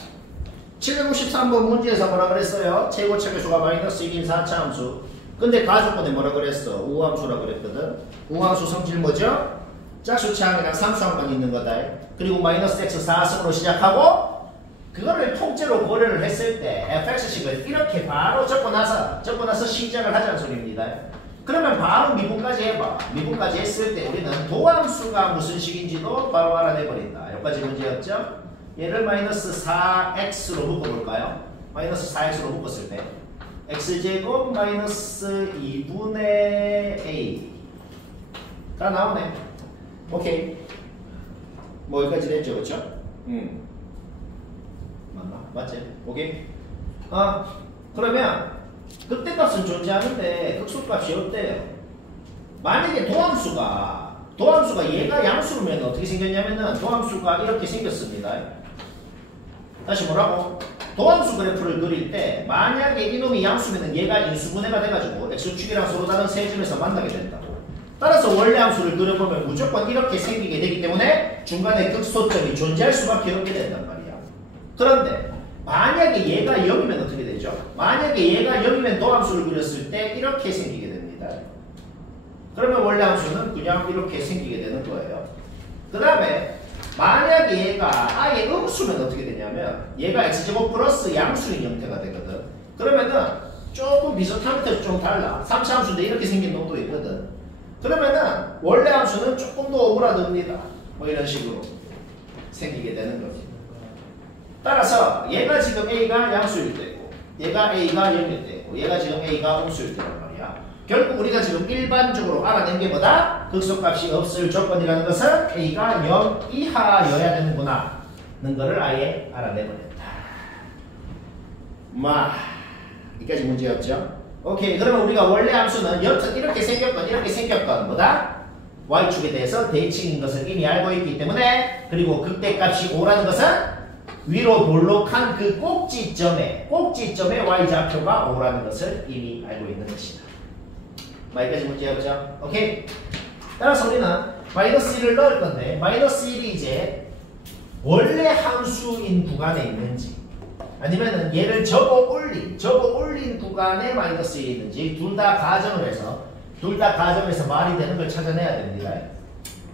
753번 문제에서 뭐라 그랬어요? 최고차계수가 마이너스 1인 4차 함수. 근데 가조건에 뭐라 그랬어? 우함수라 그랬거든. 우함수 성질 뭐죠? 짝수차항이랑 상수항만 있는 거다. 그리고 마이너스 x 4승으로 시작하고 그거를 통째로 고려를 했을 때 fx식을 이렇게 바로 적고 나서 시작을 하자는 소리입니다. 그러면 바로 미분까지 해봐. 미분까지 했을 때 우리는 도함수가 무슨 식인지도 바로 알아내버린다. 여기까지 문제였죠? 얘를 마이너스 4x로 묶어볼까요? 마이너스 4x로 묶었을 때 x제곱 마이너스 2분의 a 다 나오네. 오케이. 뭐 여기까지 됐죠, 그쵸? 맞나? 맞지? 오케이. 그러면 극대값은 존재하는데 극소값이 없대요. 만약에 도함수가 얘가 양수면 어떻게 생겼냐면은 도함수가 이렇게 생겼습니다. 다시 뭐라고? 도함수 그래프를 그릴 때 만약에 이놈이 양수면은 얘가 인수분해가 돼가지고 x축이랑 서로 다른 세 점에서 만나게 된다고. 따라서 원래 함수를 그려보면 무조건 이렇게 생기게 되기 때문에 중간에 극소점이 존재할 수밖에 없게 된단 말이야. 그런데 만약에 얘가 0이면 어떻게 되죠? 만약에 얘가 0이면 도함수를 그렸을 때 이렇게 생기게 됩니다. 그러면 원래 함수는 그냥 이렇게 생기게 되는 거예요. 그 다음에 만약에 얘가 아예 음수면 어떻게 되냐면 얘가 x제곱 플러스 양수인 형태가 되거든. 그러면은 조금 비슷한데 좀 달라. 3차 함수인데 이렇게 생긴 놈도 있거든. 그러면은 원래 함수는 조금 더 오그라듭니다. 뭐 이런 식으로 생기게 되는 거지. 따라서 얘가 지금 a가 양수일 때고 얘가 a가 0일 때고 얘가 지금 a가 음수일 때란 말이야. 결국 우리가 지금 일반적으로 알아낸 게 뭐다? 극소값이 없을 조건이라는 것은 a가 0 이하여야 되는구나 는 거를 아예 알아내버렸다. 여기까지 문제였죠? 오케이. 그러면 우리가 원래 함수는 여튼 이렇게 생겼건 뭐다? y축에 대해서 대칭인 것을 이미 알고 있기 때문에, 그리고 극대값이 5라는 것은 위로 볼록한 그 꼭지점에 y좌표가 5라는 것을 이미 알고 있는 것이다. 여기까지 문제였죠? 오케이. 따라서 우리는 마이너스 1을 넣을 건데, 마이너스 1이 이제 원래 함수인 구간에 있는지 아니면은 얘를 접어 올린 구간에 마이너스 1이 있는지 둘 다 가정을 해서 말이 되는 걸 찾아내야 됩니다.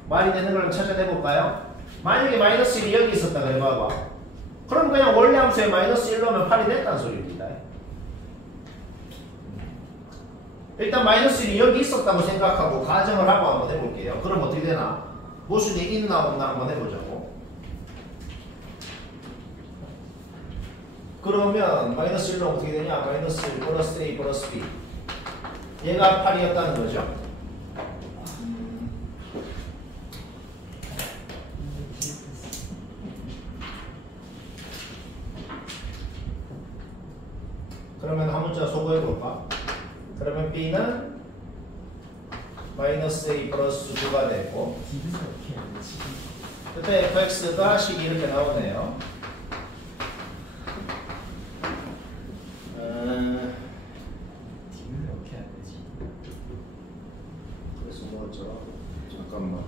말이 되는 걸 찾아내볼까요? 만약에 마이너스 1이 여기 있었다 그래 봐봐. 그럼 그냥 원래 함수에 마이너스 1 넣으면 8이 됐다는 소리입니다. 일단 마이너스 1이 여기 있었다고 생각하고 가정을 하고 한번 해볼게요. 그럼 어떻게 되나? 모순이 있나 없나 한번 해보자고. 그러면 마이너스 1은 어떻게 되냐? 마이너스 1 플러스 A 플러스 B. 얘가 8이었다는 거죠. 그러면 한 문자 소거해볼까? 그러면 B는 마이너스 A 플러스 9가 되고, 그때 fx가 12 이렇게 나오네요. 이렇게 해야 되지. 그래서 뭐죠? 잠깐만.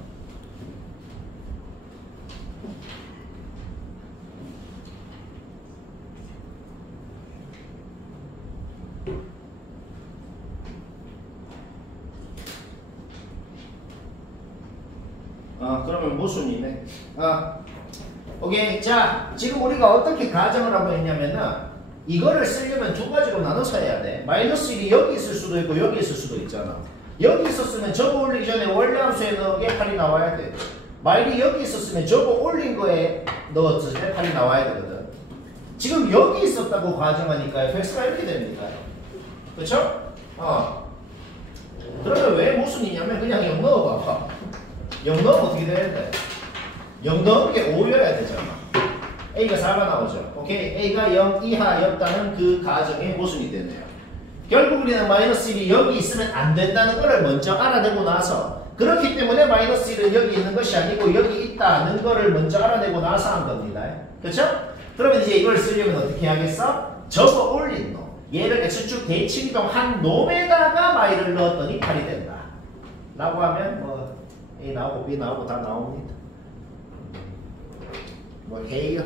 그러면 모순이네. 오케이. 자, 지금 우리가 어떻게 가정을 하고 있냐면은 이거를 쓰려면 두 가지로 나눠서 해야 돼. 마이너스 1이 여기 있을 수도 있고 여기 있을 수도 있잖아. 여기 있었으면 접어 올리기 전에 원래 함수에 넣은 게 8이 나와야 돼. 마일이 여기 있었으면 접어 올린 거에 넣었을 때 8이 나와야 되거든. 지금 여기 있었다고 가정하니까 fx가 이렇게 됩니다. 그쵸? 그러면 왜 모순이냐면 그냥 0 넣어봐봐. 0 넣으면 어떻게 되는데? 0 넣은 게 5여야 되잖아. A가 4가 나오죠. 오케이. A가 0 이하였다는 그 가정의 모순이 되네요. 결국 우리는 마이너스 1이 여기 있으면 안 된다는 걸 먼저 알아내고 나서, 그렇기 때문에 마이너스 1은 여기 있는 것이 아니고 여기 있다는 거를 먼저 알아내고 나서 한 겁니다. 그쵸? 그러면 이제 이걸 쓰려면 어떻게 하겠어? 접어 올린 놈. 얘를 x축 대칭동 한 놈에다가 마이를 넣었더니 8이 된다. 라고 하면 뭐 A 나오고 B 나오고 다 나옵니다. 뭐 해요.